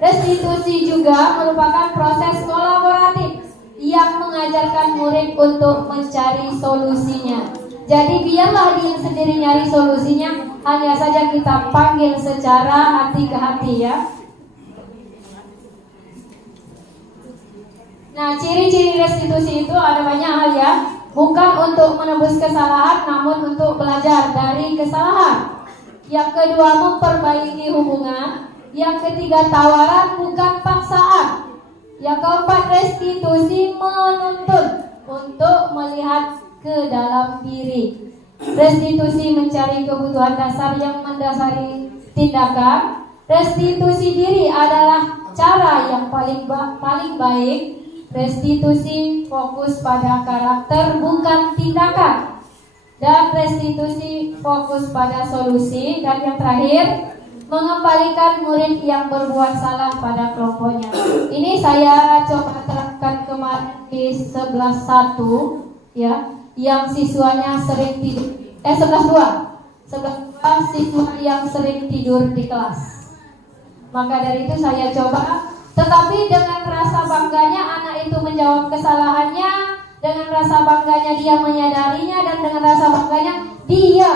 Restitusi juga merupakan proses kolaboratif yang mengajarkan murid untuk mencari solusinya. Jadi biarlah dia sendiri nyari solusinya, hanya saja kita panggil secara hati ke hati ya. Nah, ciri-ciri restitusi itu ada banyak hal ya. Bukan untuk menebus kesalahan, namun untuk belajar dari kesalahan. Yang kedua, memperbaiki hubungan. Yang ketiga, tawaran bukan paksaan. Yang keempat, restitusi menuntut untuk melihat ke dalam diri. Restitusi mencari kebutuhan dasar yang mendasari tindakan. Restitusi diri adalah cara yang paling baik. Restitusi fokus pada karakter bukan tindakan. Dan restitusi fokus pada solusi. Dan yang terakhir, mengembalikan murid yang berbuat salah pada kelompoknya. Ini saya coba terapkan kemarin di 11.1 ya, yang siswanya sering tidur 11.2 siswa yang sering tidur di kelas. Maka dari itu saya coba, tetapi dengan rasa bangganya anak itu menjawab kesalahannya, dengan rasa bangganya dia menyadarinya, dan dengan rasa bangganya dia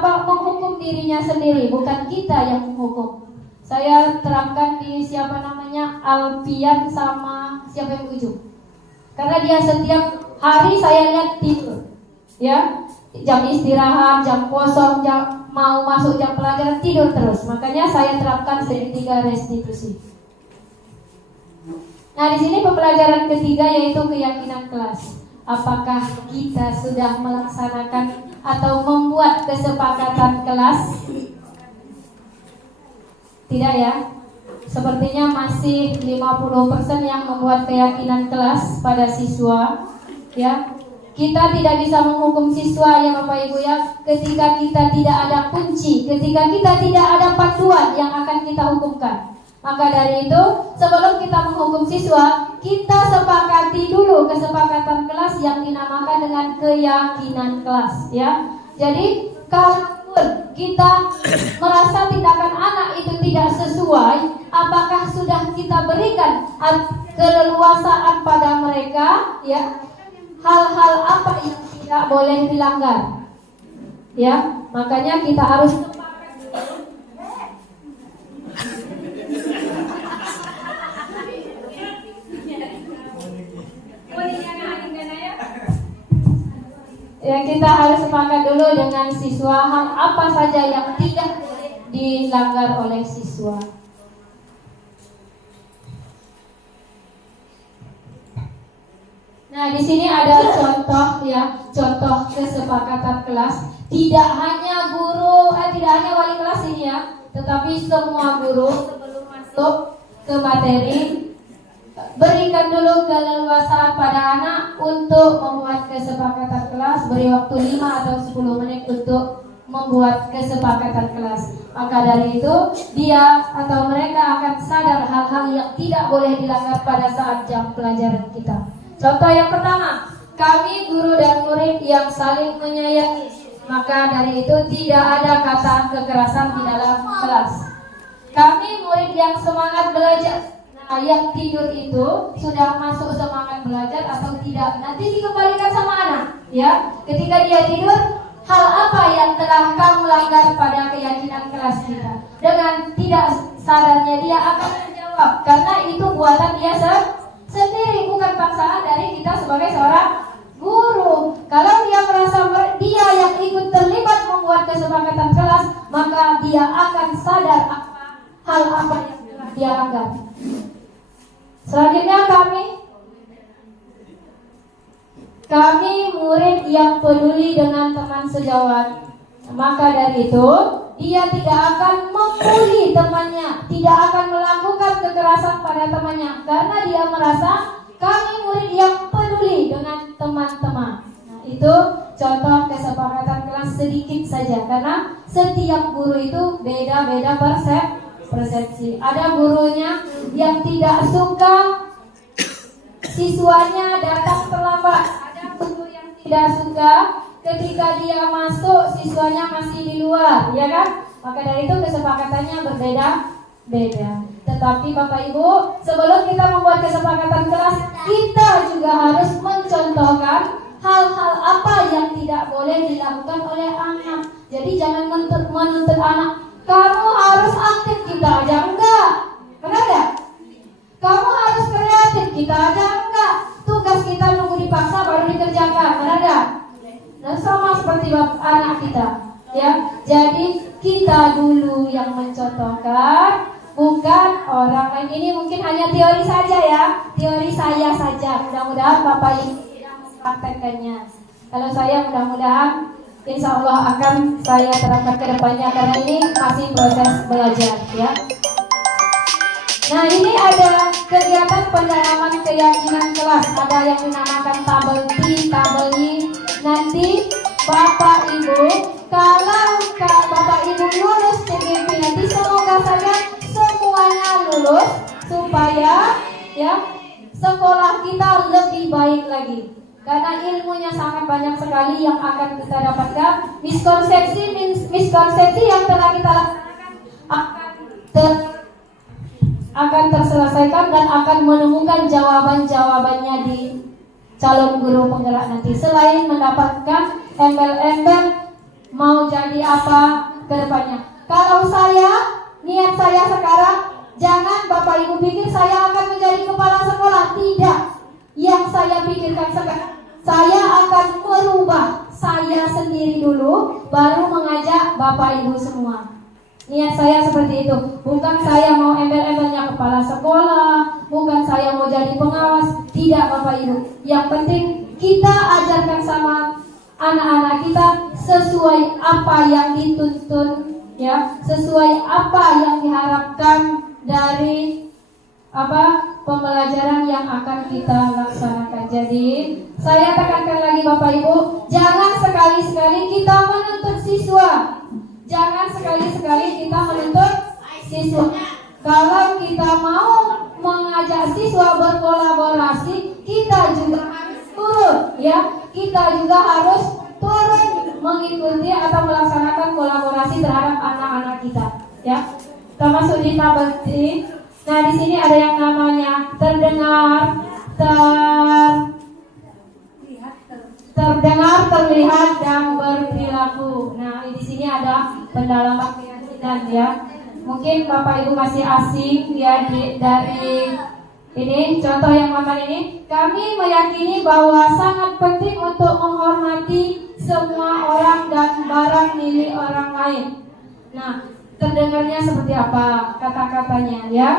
menghukum dirinya sendiri, bukan kita yang menghukum. Saya terapkan di Alfian sama siapa yang ujung. Karena dia setiap hari saya lihat tidur, ya, jam istirahat, jam kosong, jam mau masuk jam pelajaran tidur terus. Makanya saya terapkan segitiga restitusi. Nah, di sini pembelajaran ketiga yaitu keyakinan kelas. Apakah kita sudah melaksanakan atau membuat kesepakatan kelas? Tidak ya? Sepertinya masih 50% yang membuat keyakinan kelas pada siswa, ya. Kita tidak bisa menghukum siswa ya Bapak Ibu ya, ketika kita tidak ada kunci, ketika kita tidak ada panduan yang akan kita hukumkan. Maka dari itu, sebelum kita menghukum siswa, kita sepakati dulu kesepakatan kelas yang dinamakan dengan keyakinan kelas, ya. Jadi kalaupun kita merasa tindakan anak itu tidak sesuai, apakah sudah kita berikan keleluasaan pada mereka, ya? Hal-hal apa yang tidak boleh dilanggar, ya? Makanya kita harus kita harus sepakat dulu dengan siswa hal apa saja yang tidak dilanggar oleh siswa. Nah, di sini ada contoh ya, contoh kesepakatan kelas. Tidak hanya guru, tidak hanya wali kelas ini ya, tetapi semua guru sebelum masuk ke materi berikan dulu keleluasaan pada anak untuk membuat kesepakatan kelas. Beri waktu 5 atau 10 menit untuk membuat kesepakatan kelas. Maka dari itu dia atau mereka akan sadar hal-hal yang tidak boleh dilanggar pada saat jam pelajaran kita. Contoh yang pertama, kami guru dan murid yang saling menyayangi. Maka dari itu tidak ada kata kekerasan di dalam kelas. Kami murid yang semangat belajar. Nah, yang tidur itu sudah masuk semangat belajar atau tidak, nanti dikembalikan sama anak, ya. Ketika dia tidur, hal apa yang telah kamu langgar pada keyakinan kelas kita? Dengan tidak sadarnya dia akan menjawab, karena itu buatan dia sendiri, bukan paksaan dari kita sebagai seorang guru. Kalau dia merasa dia yang ikut terlibat membuat kesepakatan kelas, maka dia akan sadar hal apa yang telah dia langgar. Selanjutnya kami murid yang peduli dengan teman sejawat. Maka dari itu dia tidak akan membuli temannya, tidak akan melakukan kekerasan pada temannya, karena dia merasa kami murid yang peduli dengan teman-teman. Nah, itu contoh kesepakatan kelas sedikit saja, karena setiap guru itu beda-beda persepsi. Ada gurunya yang tidak suka siswanya datang terlambat. Ada guru yang tidak suka ketika dia masuk siswanya masih di luar, ya kan? Maka dari itu kesepakatannya berbeda-beda. Tetapi Bapak Ibu, sebelum kita membuat kesepakatan kelas, kita juga harus mencontohkan hal-hal apa yang tidak boleh dilakukan oleh anak. Jadi jangan menuntut anak, kamu harus aktif, kita aja enggak. Benar enggak? Kamu harus kreatif, kita aja enggak. Tugas kita nunggu dipaksa baru dikerjakan. Benar enggak? Dan sama seperti anak kita, ya. Jadi kita dulu yang mencontohkan, bukan orang lain. Ini mungkin hanya teori saja ya, teori saya saja. Mudah-mudahan Bapak Ibu tidak mempraktekkannya. Kalau saya mudah-mudahan insya Allah akan saya terapkan ke depannya, karena ini masih proses belajar, ya. Nah, ini ada kegiatan pendalaman keyakinan kelas. Ada yang dinamakan tabel T, tabel I. Nanti Bapak Ibu, kalau Bapak Ibu lulus TGP nanti, semoga saja semuanya lulus, supaya ya sekolah kita lebih baik lagi. Karena ilmunya sangat banyak sekali yang akan kita dapatkan. Miskonsepsi yang telah kita laksanakan akan terselesaikan dan akan menemukan jawaban-jawabannya di calon guru penggerak nanti. Selain mendapatkan embel-embel mau jadi apa ke depannya. Kalau niat saya sekarang, jangan Bapak Ibu pikir saya akan menjadi kepala sekolah. Tidak. Yang saya pikirkan sekarang, saya akan merubah saya sendiri dulu, baru mengajak Bapak Ibu semua. Niat saya seperti itu. Bukan saya mau embel-embelnya kepala sekolah, bukan saya mau jadi pengawas. Tidak Bapak Ibu. Yang penting kita ajarkan sama anak-anak kita sesuai apa yang dituntun, ya, sesuai apa yang diharapkan dari pembelajaran yang akan kita laksanakan. Jadi saya tekankan lagi Bapak Ibu, jangan sekali-sekali kita menuntut siswa. Jangan sekali-sekali kita menuntut siswa. Kalau kita mau mengajak siswa berkolaborasi, kita juga harus turun, ya. Kita juga harus turun mengikuti atau melaksanakan kolaborasi terhadap anak-anak kita, ya. Termasuk di Tabati. Nah, di sini ada yang namanya terdengar, terlihat dan berperilaku. Nah, di sini ada pendalaman keyakinan, ya. Mungkin Bapak Ibu masih asing, ya, dari ini contoh yang aman ini. Kami meyakini bahwa sangat penting untuk menghormati semua orang dan barang milik orang lain. Nah, terdengarnya seperti apa kata-katanya, ya?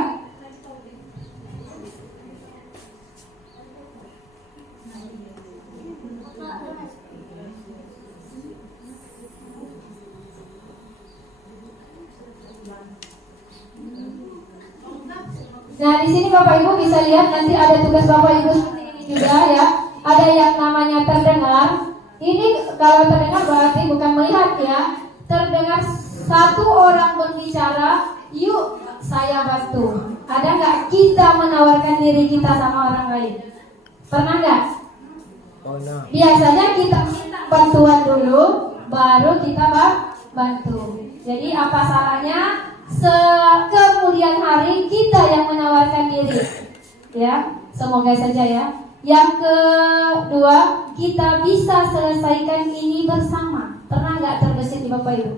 Nah, di sini Bapak Ibu bisa lihat, nanti ada tugas Bapak Ibu seperti ini juga, ya. Ada yang namanya terdengar. Ini kalau terdengar berarti bukan melihat, ya. Terdengar satu orang berbicara, yuk saya bantu. Ada nggak kita menawarkan diri kita sama orang lain? Pernah nggak? Biasanya kita minta bantuan dulu, baru kita bantu. Jadi apa salahnya kemudian hari kita yang menawarkan diri, ya. Semoga saja, ya. Yang kedua, kita bisa selesaikan ini bersama. Pernah nggak terbesit di Bapak Ibu?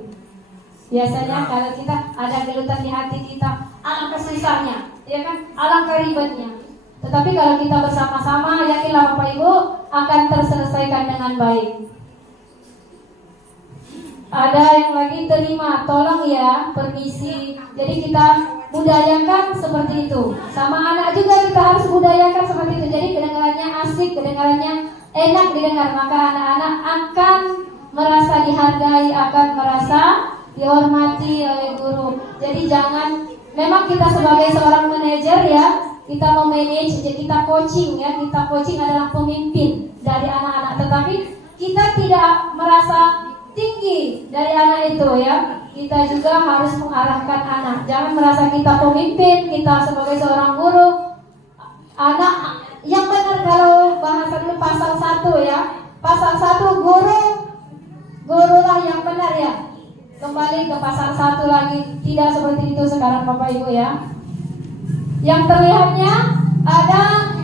Biasanya kalau kita ada gelutan di hati kita, alangkah susahnya, ya kan? Alangkah ribetnya. Tetapi kalau kita bersama-sama, yakinlah Bapak Ibu akan terselesaikan dengan baik. Ada yang lagi terima, tolong ya, permisi. Jadi kita budayakan seperti itu. Sama anak juga kita harus budayakan seperti itu. Jadi kedengarannya asik, kedengarannya enak didengar. Maka anak-anak akan merasa dihargai, akan merasa dihormati oleh guru. Jadi jangan, memang kita sebagai seorang manajer, ya, kita memanage, kita coaching, ya. Kita coaching adalah pemimpin dari anak-anak. Tetapi kita tidak merasa tinggi dari anak itu, ya. Kita juga harus mengarahkan anak. Jangan merasa kita pemimpin, kita sebagai seorang guru. Anak yang benar, kalau bahasa dulu pasal 1, ya. Pasal 1 gurulah yang benar, ya. Kembali ke pasal 1 lagi. Tidak seperti itu sekarang Bapak Ibu, ya. Yang terlihatnya ada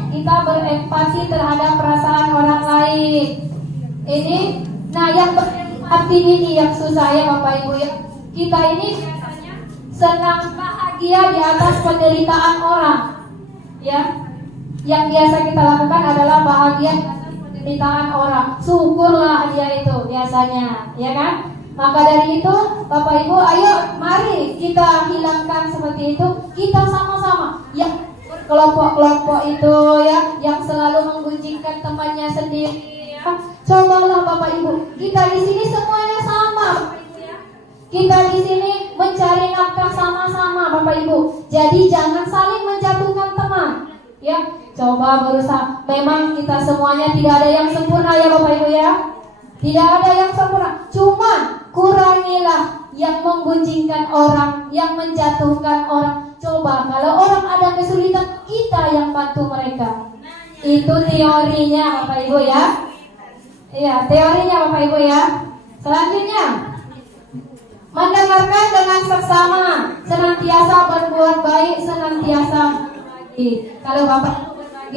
kita berempati terhadap perasaan orang lain. Ini, nah, yang berempati ini yang susah, ya Bapak Ibu, ya. Kita ini biasanya senang bahagia di atas penderitaan orang, ya. Yang biasa kita lakukan adalah bahagia di atas penderitaan orang. Syukurlah dia itu biasanya, ya kan? Maka dari itu Bapak Ibu, ayo mari kita hilangkan seperti itu. Kita sama-sama yang kelompok-kelompok itu, ya, yang selalu menggunjingkan temannya sendiri, ya. Cobalah Bapak Ibu, kita di sini semuanya sama. Kita di sini mencari nafkah sama-sama Bapak Ibu. Jadi jangan saling menjatuhkan teman, ya. Coba berusaha. Memang kita semuanya tidak ada yang sempurna, ya Bapak Ibu, ya. Tidak ada yang sempurna. Cuma kurangilah yang menggunjingkan orang, yang menjatuhkan orang. Coba kalau orang ada kesulitan, kita yang bantu mereka. Itu teorinya Bapak Ibu, ya. Iya, teorinya Bapak Ibu, ya. Selanjutnya, mendengarkan dengan seksama, senantiasa berbuat baik, senantiasa berbagi. Kalau Bapak Ibu berbagi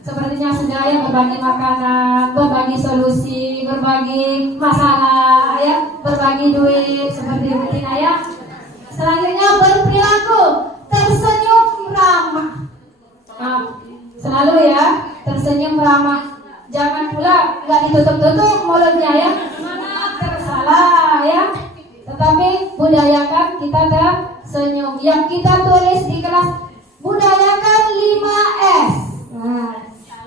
sepertinya sudah ya berbagi makanan, berbagi solusi, berbagi masalah, ya, berbagi duit seperti rutin ya. Selanjutnya berperilaku tersenyum ramah. Nah, selalu ya tersenyum ramah. Jangan pula nggak ditutup-tutup mulutnya ya, tersalah ya. Tetapi budayakan kita tersenyum. Yang kita tulis di kelas, budayakan 5S. Nah,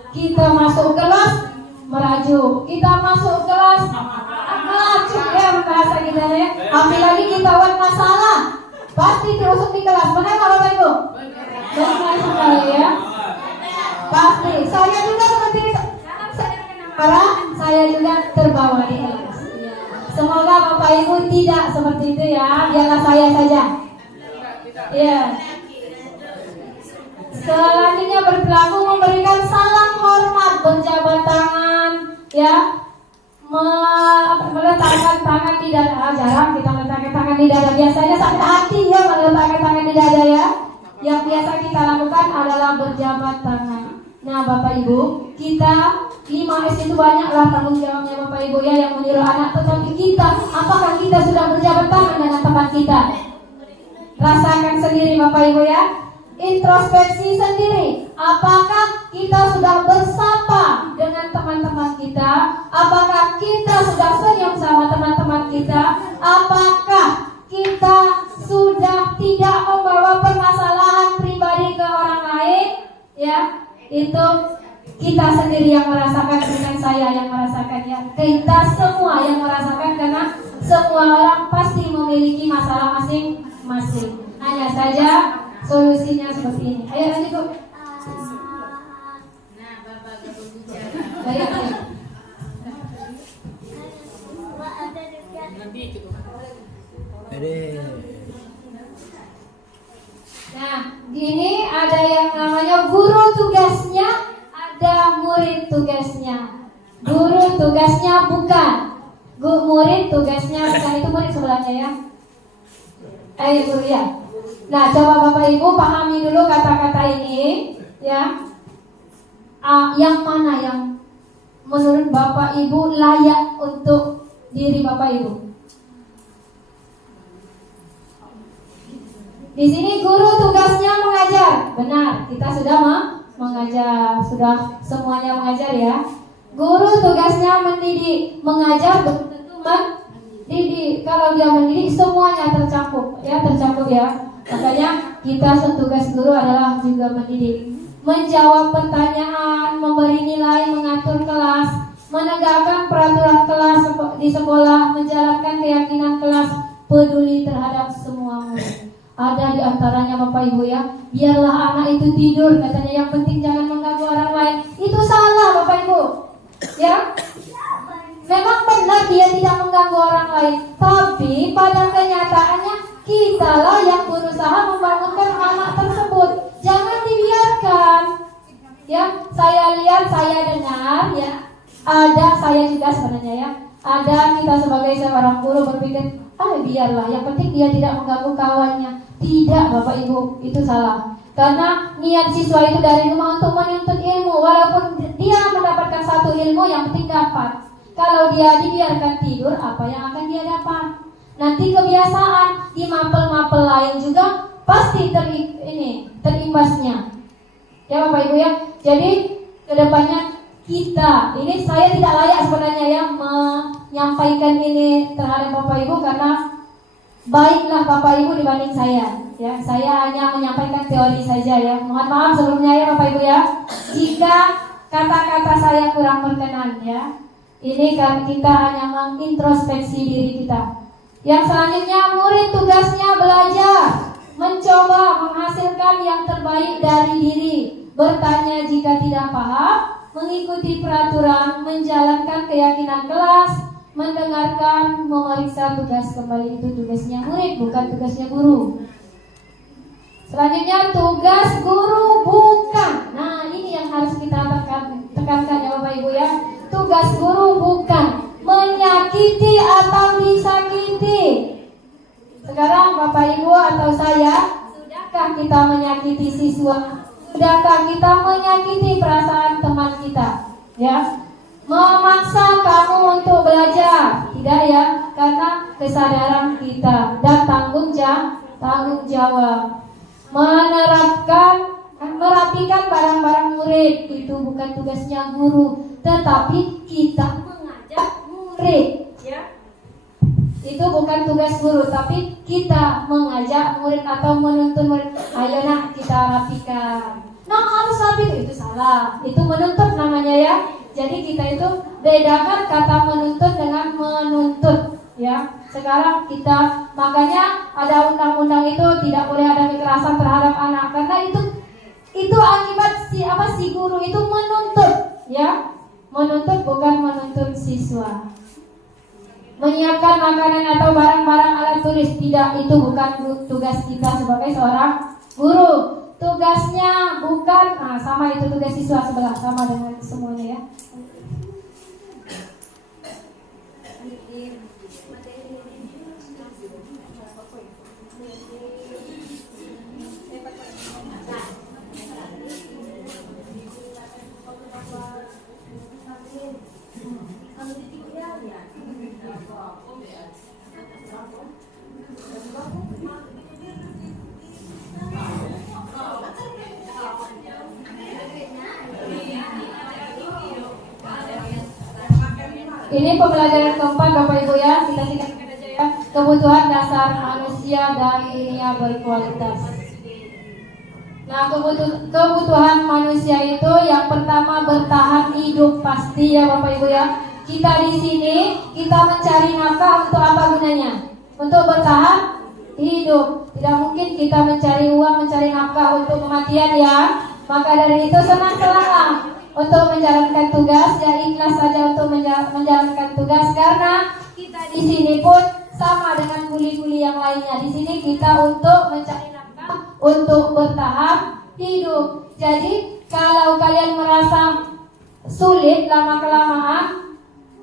kita masuk kelas merajuk, kita masuk kelas melajuk ya bahasa kita ya. Ambil lagi kita buat masalah, pasti terusuk di kelas. Benar nggak Bapak Ibu? Benar sekali ya. Pasti. Saya juga seperti itu. Karena saya juga terbawa di kelas. Semoga Bapak Ibu tidak seperti itu ya. Biarlah saya saja. Ya. Selanjutnya berperilaku memberikan salam hormat, berjabat tangan, ya, meletakkan tangan di dada. Jarang kita meletakkan tangan di dada, biasanya sakit hati ya meletakkan tangan di dada ya. Yang biasa kita lakukan adalah berjabat tangan. Nah Bapak Ibu, kita 5S itu banyaklah tanggung jawabnya Bapak Ibu ya, yang meniru anak. Tetapi kita, apakah kita sudah berjabat tangan dengan teman kita? Rasakan sendiri Bapak Ibu ya. Introspeksi sendiri. Apakah kita sudah bersapa dengan teman-teman kita? Apakah kita sudah senyum sama teman-teman kita? Apakah kita sudah tidak membawa permasalahan pribadi ke orang lain? Ya, itu kita sendiri yang merasakan, bukan saya yang merasakan ya. Kita semua yang merasakan, karena semua orang pasti memiliki masalah masing-masing. Hanya saja solusinya seperti ini. Ayo lanjut Bu. Nah, Bapak berbicara. Ayo. Nah, ini ada yang namanya guru tugasnya, ada murid tugasnya. Guru tugasnya bukan, murid tugasnya bukan, itu murid sebelahnya ya. Ayo guru ya. Nah, coba Bapak Ibu pahami dulu kata-kata ini ya. Yang mana yang menurut Bapak Ibu layak untuk diri Bapak Ibu? Di sini guru tugasnya mengajar. Benar, kita sudah mengajar, sudah semuanya mengajar ya. Guru tugasnya mendidik, mengajar belum tentu mendidik. Kalau dia mendidik semuanya tercakup ya, Makanya kita tugas guru adalah juga mendidik, menjawab pertanyaan, memberi nilai, mengatur kelas, menegakkan peraturan kelas di sekolah, menjalankan keyakinan kelas, peduli terhadap semua murid. Ada di antaranya Bapak Ibu ya, biarlah anak itu tidur, katanya yang penting jangan mengganggu orang lain. Itu salah Bapak Ibu ya. Memang benar dia tidak mengganggu orang lain, tapi pada kenyataannya kitalah yang berusaha membangunkan anak tersebut. Jangan dibiarkan ya. Saya lihat, saya dengar ya, ada, saya juga sebenarnya ya, ada kita sebagai seorang guru berpikir, biarlah, yang penting dia tidak mengganggu kawannya. Tidak Bapak Ibu, itu salah. Karena niat siswa itu dari rumah untuk menuntut ilmu. Walaupun dia mendapatkan satu ilmu, yang penting dapat. Kalau dia dibiarkan tidur, apa yang akan dia dapat? Nanti kebiasaan di mapel-mapel lain juga pasti terimbasnya. Ya Bapak Ibu ya. Jadi kedepannya kita, ini saya tidak layak sebenarnya ya menyampaikan ini terhadap Bapak Ibu, karena baiklah Bapak Ibu dibanding saya. Ya, saya hanya menyampaikan teori saja ya. Mohon maaf sebelumnya ya Bapak Ibu ya, jika kata-kata saya kurang berkenan ya. Ini kan kita hanya mengintrospeksi diri kita. Yang selanjutnya, murid tugasnya belajar, mencoba menghasilkan yang terbaik dari diri, bertanya jika tidak paham, mengikuti peraturan, menjalankan keyakinan kelas, mendengarkan, memeriksa tugas kembali. Itu tugasnya murid, bukan tugasnya guru. Selanjutnya, tugas guru bukan. Nah, ini yang harus kita tekankan ya Bapak Ibu ya. Tugas guru bukan menyakiti atau disakiti. Sekarang Bapak Ibu atau saya, sudahkah kita menyakiti siswa? Tidakkah kita menyakiti perasaan teman kita? Ya, memaksa kamu untuk belajar, tidak ya? Karena kesadaran kita dan tanggung jawab. Merapikan barang-barang murid itu bukan tugasnya guru, tetapi kita mengajak murid. Ya, itu bukan tugas guru, tapi kita mengajak murid atau menuntun murid. Ayo nak, kita rapikan. Nah, harus rapi, itu salah. Itu menuntut namanya ya. Jadi kita itu bedakan kata menuntut dengan menuntut. Ya, sekarang kita makanya ada undang-undang itu tidak boleh ada kekerasan terhadap anak, karena itu akibat si guru itu menuntut, ya, menuntut bukan menuntut siswa. Menyiapkan makanan atau barang-barang alat tulis, tidak, itu bukan tugas kita sebagai seorang guru. Tugasnya bukan, sama itu tugas siswa sebelah, sama dengan semuanya ya. Ini pembelajaran keempat Bapak Ibu ya, kita singkatkan aja ya. Kebutuhan dasar manusia dan dunia berkualitas. Nah, kebutuhan manusia itu yang pertama bertahan hidup pasti ya Bapak Ibu ya. Kita di sini kita mencari nafkah untuk apa gunanya? Untuk bertahan hidup. Tidak mungkin kita mencari uang, mencari nafkah untuk kematian ya. Maka dari itu senang-senanglah untuk menjalankan tugas, ya ikhlas saja untuk menjalankan tugas, karena kita di sini pun sama dengan kuli-kuli yang lainnya. Di sini kita untuk mencari nafkah, untuk bertahan hidup. Jadi kalau kalian merasa sulit lama-kelamaan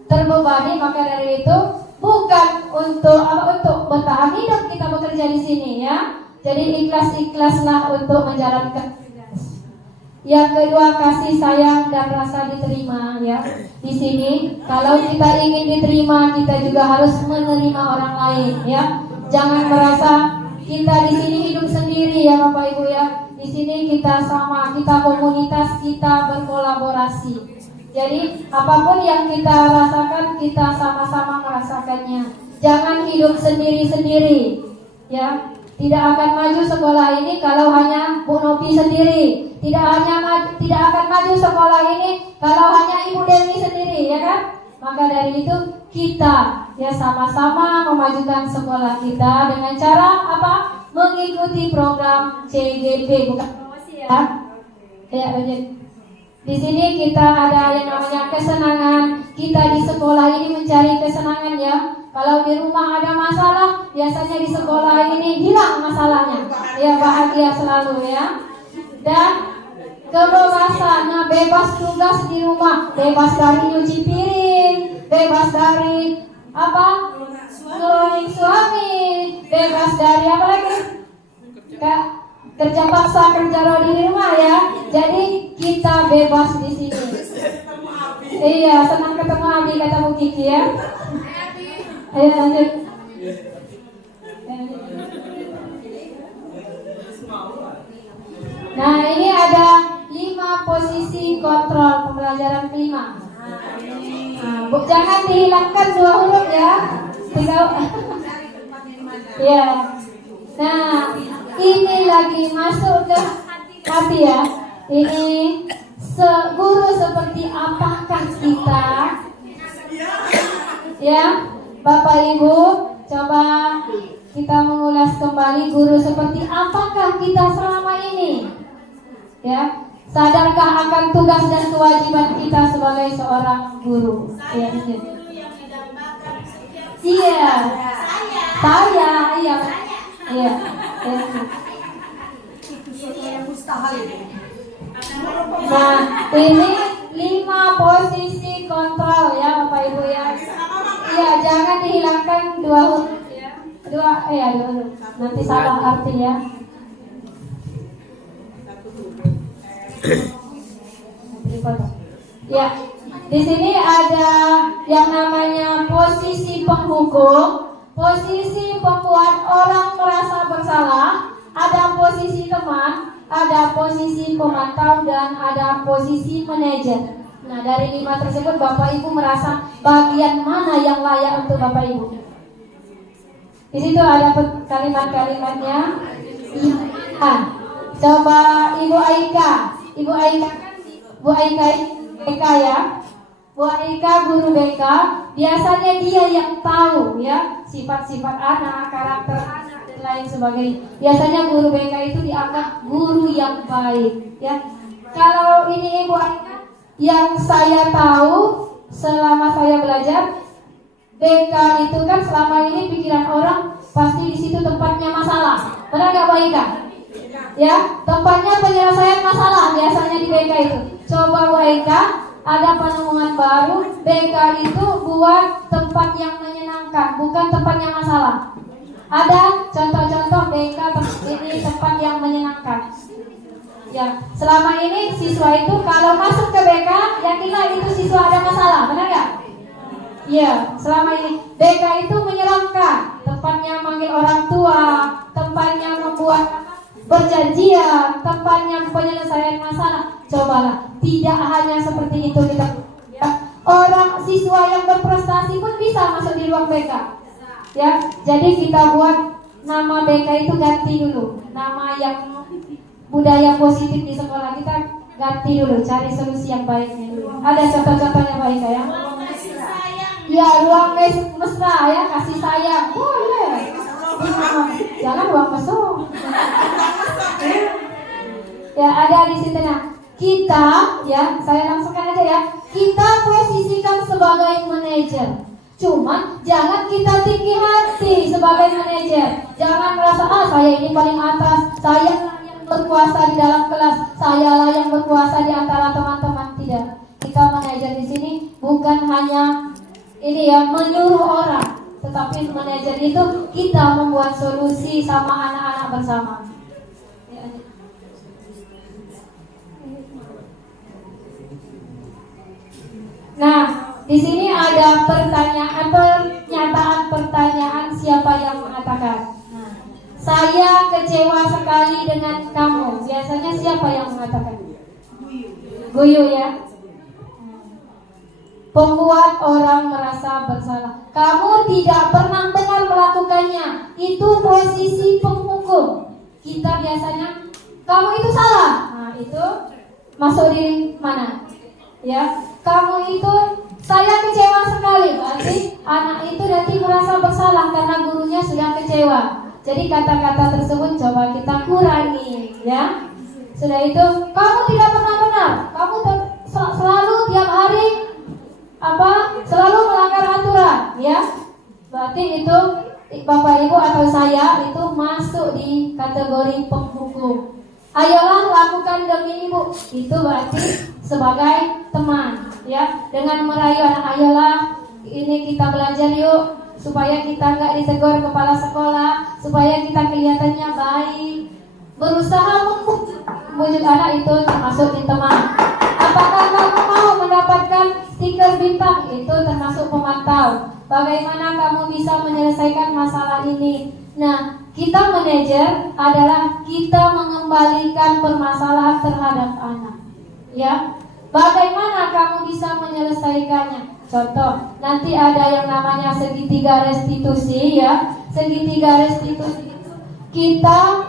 terbebani, maka dari itu bukan untuk bertahan hidup kita bekerja di sini ya. Jadi ikhlas-ikhlaslah untuk menjalankan tugas. Yang kedua, kasih sayang dan rasa diterima ya. Di sini kalau kita ingin diterima, kita juga harus menerima orang lain ya. Jangan merasa kita di sini hidup sendiri ya Bapak Ibu ya. Di sini kita sama, kita komunitas, kita berkolaborasi. Jadi apapun yang kita rasakan, kita sama-sama merasakannya. Jangan hidup sendiri-sendiri ya. Tidak akan maju sekolah ini kalau hanya Bu Nopi sendiri. Tidak akan maju sekolah ini kalau hanya Ibu Dewi sendiri, ya kan? Maka dari itu kita ya sama-sama memajukan sekolah kita dengan cara apa? Mengikuti program CGP, bukan promosi ya. Ya, di sini kita ada yang namanya kesenangan. Kita di sekolah ini mencari kesenangan ya. Kalau di rumah ada masalah, biasanya di sekolah ini hilang masalahnya. Ya, bahagia selalu ya. Dan kebebasan, nah bebas tugas di rumah, bebas dari nyuci piring, bebas dari apa? Suami, bebas dari apa lagi? Kerja paksa, kerja rodi di rumah ya. Jadi kita bebas di sini. Iya, senang ketemu Abi kata Bu Kiki ya. Ayo lanjut. Nah, ini ada 5 posisi kontrol pembelajaran kelima. Nah, jangan dihilangkan 2 huruf ya. Ya. Nah, ini lagi masuk ke hati ya. Ini guru seperti apakah kita? Ya, Bapak Ibu, coba kita mengulas kembali guru seperti apakah kita selama ini? Ya, sadarkah akan tugas dan kewajiban kita sebagai seorang guru? Ya, iya. Saya, iya. Iya. Nah, ini 5 posisi kontrol ya Bapak Ibu ya. Iya, jangan dihilangkan 2 huruf ya. 2 huruf. Nanti salah arti ya. Ya, di sini ada yang namanya posisi penghukum, posisi pembuat orang merasa bersalah, ada posisi teman, ada posisi pemantau, dan ada posisi manajer. Nah, dari 5 tersebut Bapak Ibu merasa bagian mana yang layak untuk Bapak Ibu? Di situ ada kalimat-kalimatnya. Coba Ibu Aika. Ibu Aika BK ya. Bu Aika guru BK, biasanya dia yang tahu ya sifat-sifat anak, karakter anak dan lain sebagainya. Biasanya guru BK itu dianggap guru yang baik ya. Kalau ini Ibu Aika, yang saya tahu selama saya belajar, BK itu kan selama ini pikiran orang pasti di situ tempatnya masalah. Benar nggak Bu Aika? Ya, tempatnya penyelesaian masalah biasanya di BK itu. Coba Bu Aika, ada penemuan baru, BK itu buat tempat yang menyenangkan, bukan tempat yang masalah. Ada contoh-contoh BK ini tempat yang menyenangkan. Ya, selama ini siswa itu kalau masuk ke BK, yakinlah itu siswa ada masalah, benar nggak? Iya, selama ini BK itu menyeramkan, tempatnya manggil orang tua, tempatnya membuat perjanjian, tempatnya penyelesaian masalah. Cobalah, tidak hanya seperti itu kita ya. Orang siswa yang berprestasi pun bisa masuk di ruang BK. Ya, jadi kita buat nama BK itu ganti dulu. Nama yang budaya positif di sekolah kita ganti dulu, cari solusi yang baiknya dulu. Ada contoh-contohnya baik ya? Ya, ruang mesra ya, kasih sayang. Boleh. Jangan ruang mesum. Ya, ada di situ. Nah, kita ya, saya langsungkan aja ya. Kita posisikan sebagai manajer. Cuman jangan kita tinggi hati sebagai manajer. Jangan merasa saya ini paling atas, saya yang berkuasa di dalam kelas, saya lah yang berkuasa di antara teman-teman. Tidak. Kita manajer di sini bukan hanya ini ya menyuruh orang, tetapi manajer itu kita membuat solusi sama anak-anak bersama. Nah, di sini ada pernyataan pertanyaan siapa yang mengatakan. Nah, saya kecewa sekali dengan kamu. Biasanya siapa yang mengatakan? Guyu ya. Pembuat orang merasa bersalah. Kamu tidak pernah benar melakukannya. Itu posisi penghukum. Kita biasanya kamu itu salah. Nah, itu masuk di mana? Ya, kamu itu saya kecewa sekali. Berarti anak itu nanti merasa bersalah karena gurunya sudah kecewa. Jadi kata-kata tersebut coba kita kurangi, ya. Sudah itu, kamu tidak pernah benar. Kamu selalu tiap hari selalu melanggar aturan, ya. Berarti itu Bapak Ibu atau saya itu masuk di kategori penghukum. Ayolah lakukan demi ibu. Itu berarti sebagai teman, ya. Dengan merayu anak, ayolah ini kita belajar yuk, supaya kita nggak ditegur kepala sekolah, supaya kita kelihatannya baik. Berusaha membujuk anak itu termasuk di teman. Apakah kamu mau mendapatkan stiker bintang? Itu termasuk pemantau. Bagaimana kamu bisa menyelesaikan masalah ini? Nah, kita manajer adalah kita mengembalikan permasalahan terhadap anak. Ya, bagaimana kamu bisa menyelesaikannya? Contoh, nanti ada yang namanya segitiga restitusi, ya. Segitiga restitusi itu kita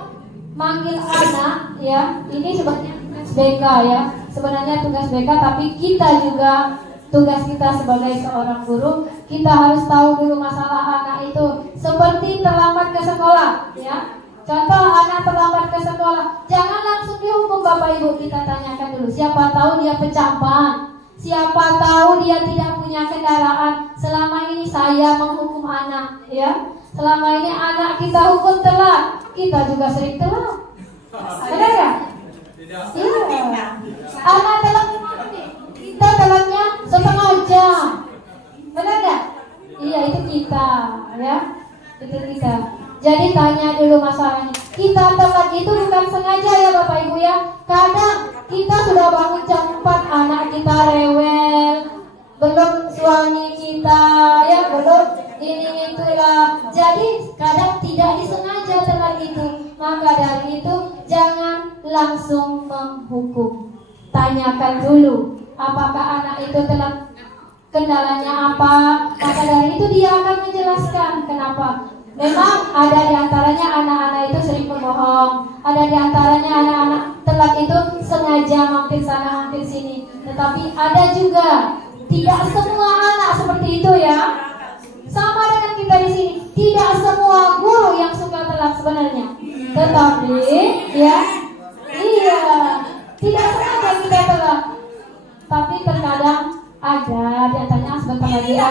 manggil anak, ya. Ini sebenarnya tugas BK, ya. Sebenarnya tugas BK, tapi kita juga tugas kita sebagai seorang guru, kita harus tahu dulu masalah anak itu. Seperti terlambat ke sekolah, ya. Contoh anak terlambat ke sekolah, jangan langsung dihukum Bapak Ibu. Kita tanyakan dulu, siapa tahu dia pecah ban, siapa tahu dia tidak punya kendaraan. Selama ini saya menghukum anak, ya. Selama ini anak kita hukum telat, kita juga sering telat. Benar ya? Iya. Anak telat, kita telatnya setengah jam. Benar nggak? Iya, itu kita, ya. Itu kita. Jadi tanya dulu masalahnya. Kita telat itu bukan sengaja ya Bapak Ibu ya. Kadang Kita sudah bangun jam 4, anak kita rewel, belum suami kita, ya belum ini itulah. Jadi kadang tidak disengaja telat itu. Maka dari itu jangan langsung menghukum. Tanyakan dulu apakah anak itu telat, kendalanya apa. Maka dari itu dia akan menjelaskan kenapa. Memang ada di antaranya anak-anak itu sering berbohong, ada di antaranya anak-anak telat itu sengaja mampir sana mampir sini. Tetapi ada juga, tidak semua anak seperti itu ya. Sama dengan kita di sini, tidak semua guru yang suka telat sebenarnya. Tetapi ya, iya, tidak sengaja kita telat. Tapi terkadang ada di antaranya sebentar lagi ya.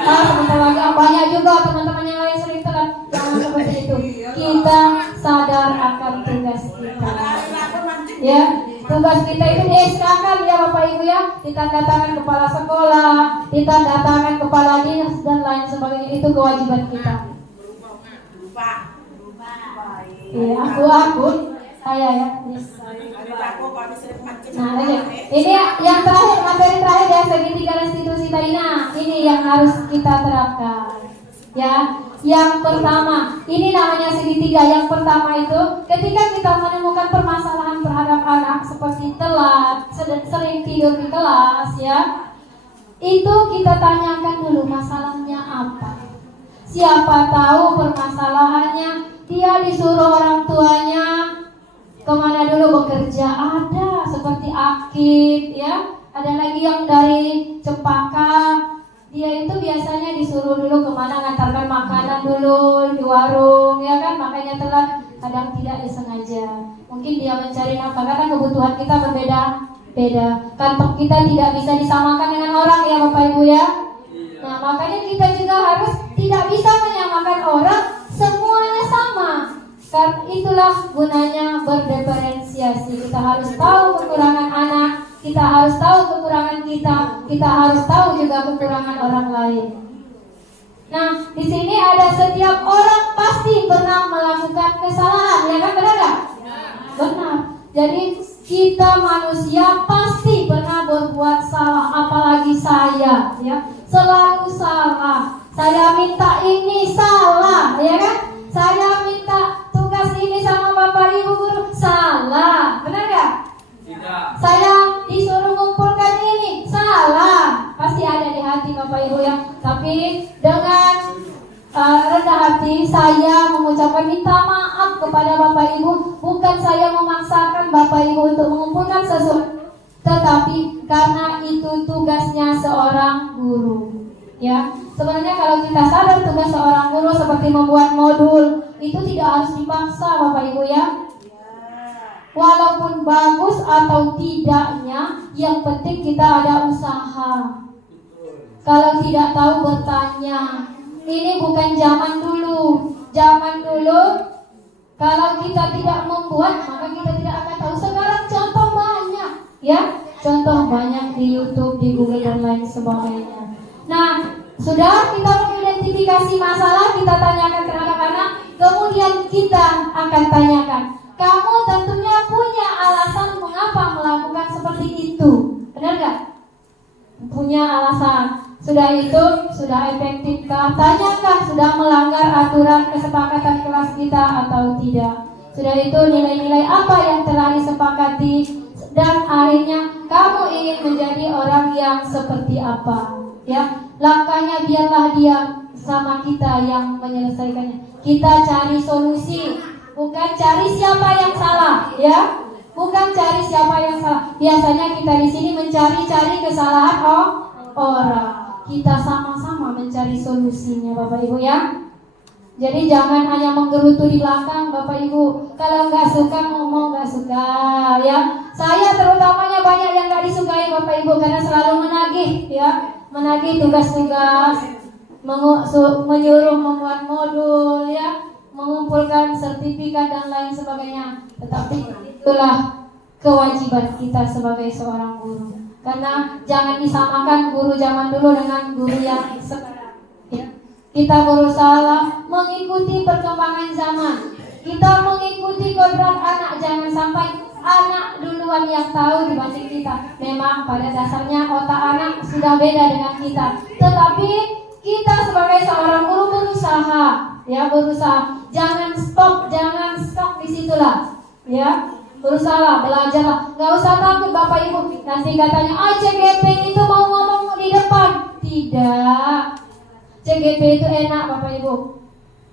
Sebentar lagi banyak juga teman-teman yang lain sering telat. Jangan seperti itu. Kita sadar akan tugas kita. Ya, tugas kita itu di-SK-kan ya Bapak Ibu ya. Ditanda tangan kepala sekolah, ditanda tangan kepala dinas dan lain sebagainya. Itu kewajiban kita. Iya, aku saya ya. Nah, ini yang terakhir, materi terakhir ya, segitiga restitusi tadi. Nah, ini yang harus kita terapkan. Ya, yang pertama, ini namanya segitiga. Yang pertama itu, ketika kita menemukan permasalahan terhadap anak seperti telat, sering tidur di kelas, ya, itu kita tanyakan dulu masalahnya apa. Siapa tahu permasalahannya dia disuruh orang tuanya kemana dulu bekerja, ada seperti Akib ya, ada lagi yang dari Cempaka, dia itu biasanya disuruh dulu kemana ngantarkan makanan dulu di warung ya kan, makanya telat. Kadang tidak disengaja, mungkin dia mencari nafkah karena kebutuhan kita berbeda-beda, kantong kita tidak bisa disamakan dengan orang ya Bapak Ibu ya. Nah makanya kita juga harus tidak bisa menyamakan orang semuanya sama. Karena itulah gunanya berdiferensiasi. Kita harus tahu kekurangan anak, kita harus tahu kekurangan kita harus tahu juga kekurangan orang lain. Nah, di sini ada setiap orang pasti pernah melakukan kesalahan, ya kan, benar nggak? Benar. Jadi kita manusia pasti pernah berbuat salah, apalagi saya, ya, selalu salah. Saya minta ini salah, ya kan? Saya minta tugas ini sama Bapak Ibu guru, salah, benar nggak? Tidak. Saya disuruh mengumpulkan ini, salah. Pasti ada di hati Bapak Ibu ya. Tapi dengan rendah hati saya mengucapkan minta maaf kepada Bapak Ibu. Bukan saya memaksakan Bapak Ibu untuk mengumpulkan sesuatu, tetapi karena itu tugasnya seorang guru. Ya, sebenarnya kalau kita sadar tugas seorang guru seperti membuat modul, itu tidak harus dipaksa Bapak Ibu ya. Walaupun bagus atau tidaknya, yang penting kita ada usaha. Kalau tidak tahu bertanya. Ini bukan zaman dulu. Zaman dulu kalau kita tidak membuat, maka kita tidak akan tahu. Sekarang contoh banyak, ya. Contoh banyak di YouTube, di Google dan lain sebagainya. Nah, sudah kita mengidentifikasi masalah, kita tanyakan ke anak-anak, kemudian kita akan tanyakan, kamu tentunya punya alasan mengapa melakukan seperti itu, benar gak? Punya alasan. Sudah itu, sudah efektifkah? Tanyakan, sudah melanggar aturan kesepakatan kelas kita atau tidak? Sudah itu, nilai-nilai apa yang telah disepakati? Dan akhirnya, kamu ingin menjadi orang yang seperti apa? Ya, langkahnya biarlah dia sama kita yang menyelesaikannya. Kita cari solusi, bukan cari siapa yang salah, ya. Bukan cari siapa yang salah. Biasanya kita di sini mencari-cari kesalahan orang. Kita sama-sama mencari solusinya, Bapak Ibu ya. Jadi jangan hanya menggerutu di belakang, Bapak Ibu. Kalau nggak suka ngomong nggak suka, ya. Saya terutamanya banyak yang nggak disukai Bapak Ibu karena selalu menagih, ya. Menagih tugas-tugas, menyuruh membuat modul, ya, mengumpulkan sertifikat dan lain sebagainya. Tetapi itulah kewajiban kita sebagai seorang guru. Karena jangan disamakan guru zaman dulu dengan guru yang sekarang, ya. Kita berusaha mengikuti perkembangan zaman. Kita mengikuti kodrat anak, jangan sampai anak duluan yang tahu dibanding kita. Memang pada dasarnya otak anak sudah beda dengan kita. Tetapi kita sebagai seorang guru berusaha, ya berusaha. Jangan stop di situlah, ya. Berusaha, belajarlah. Nggak usah takut Bapak Ibu. Nanti katanya, CGP itu mau ngomong di depan. Tidak. CGP itu enak Bapak Ibu.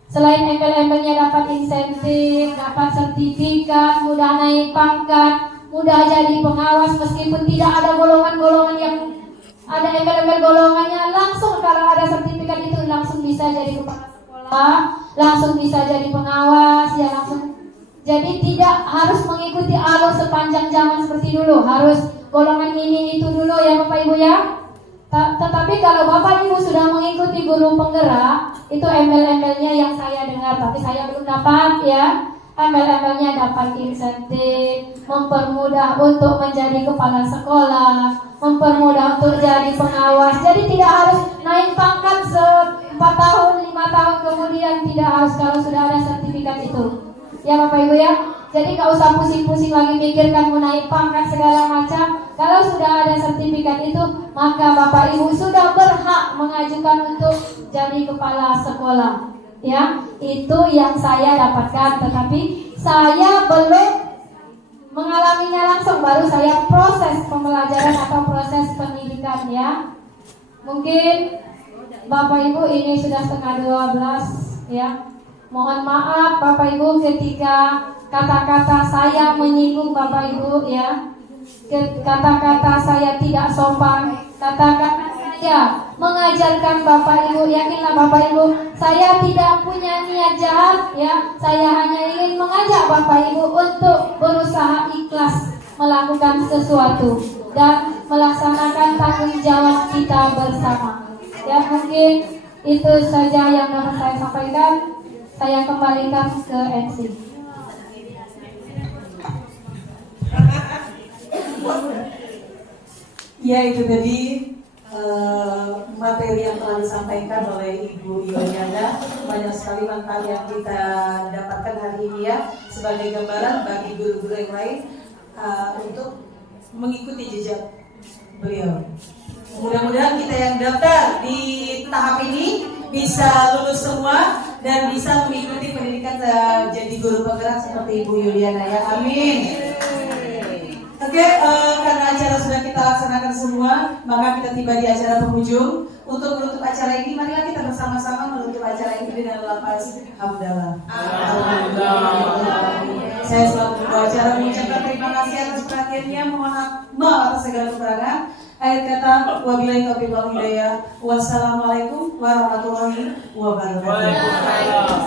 Selain embel-embelnya dapat insentif, dapat sertifikat, mudah naik pangkat, mudah jadi pengawas meskipun tidak ada golongan-golongan yang ada embel-embel golongannya. Langsung kalau ada sertifikat itu langsung bisa jadi kepala sekolah, langsung bisa jadi pengawas, ya langsung. Jadi tidak harus mengikuti alur sepanjang zaman seperti dulu. Harus golongan ini itu dulu ya Bapak Ibu ya. Tetapi kalau Bapak Ibu sudah mengikuti guru penggerak, itu embel-embelnya yang saya dengar, tapi saya belum dapat ya. Embel-embelnya dapat insentif, mempermudah untuk menjadi kepala sekolah, mempermudah untuk jadi pengawas. Jadi tidak harus naik pangkat 4 tahun, 5 tahun kemudian, tidak harus kalau sudah ada sertifikat itu. Ya Bapak Ibu ya, jadi gak usah pusing-pusing lagi mikirkan mau naik pangkat segala macam. Kalau sudah ada sertifikat itu, maka Bapak Ibu sudah berhak mengajukan untuk jadi kepala sekolah. Ya, itu yang saya dapatkan, tetapi saya belum mengalaminya langsung, baru saya proses pembelajaran atau proses pendidikan ya. Mungkin Bapak Ibu ini sudah setengah 12 ya. Mohon maaf Bapak Ibu ketika kata-kata saya menyinggung Bapak Ibu ya. Kata-kata saya tidak sopan, kata-kata saya mengajarkan Bapak Ibu. Yakinlah Bapak Ibu, saya tidak punya niat jahat ya. Saya hanya ingin mengajak Bapak Ibu untuk berusaha ikhlas melakukan sesuatu dan melaksanakan tanggung jawab kita bersama. Ya mungkin itu saja yang dapat saya sampaikan. Saya kembalikan ke MC. Ya, itu tadi materi yang telah disampaikan oleh Ibu Yohana. Banyak sekali manfaat yang kita dapatkan hari ini ya, sebagai gambaran bagi guru-guru yang lain untuk mengikuti jejak beliau. Mudah-mudahan kita yang daftar di tahap ini bisa lulus semua dan bisa mengikuti pendidikan jadi guru penggerak seperti Ibu Yuliana ya. Amin. Oke, karena acara sudah kita laksanakan semua, maka kita tiba di acara penghujung. Untuk menutup acara ini, marilah kita bersama-sama menutup acara ini dengan lafaz hamdalah. Saya selaku pembawa acara mengucapkan terima kasih atas perhatiannya. Mohon maaf atas segala kekurangan. Akhir kata, wabillahi taufiq wal hidayah. Wassalamualaikum warahmatullahi wabarakatuh.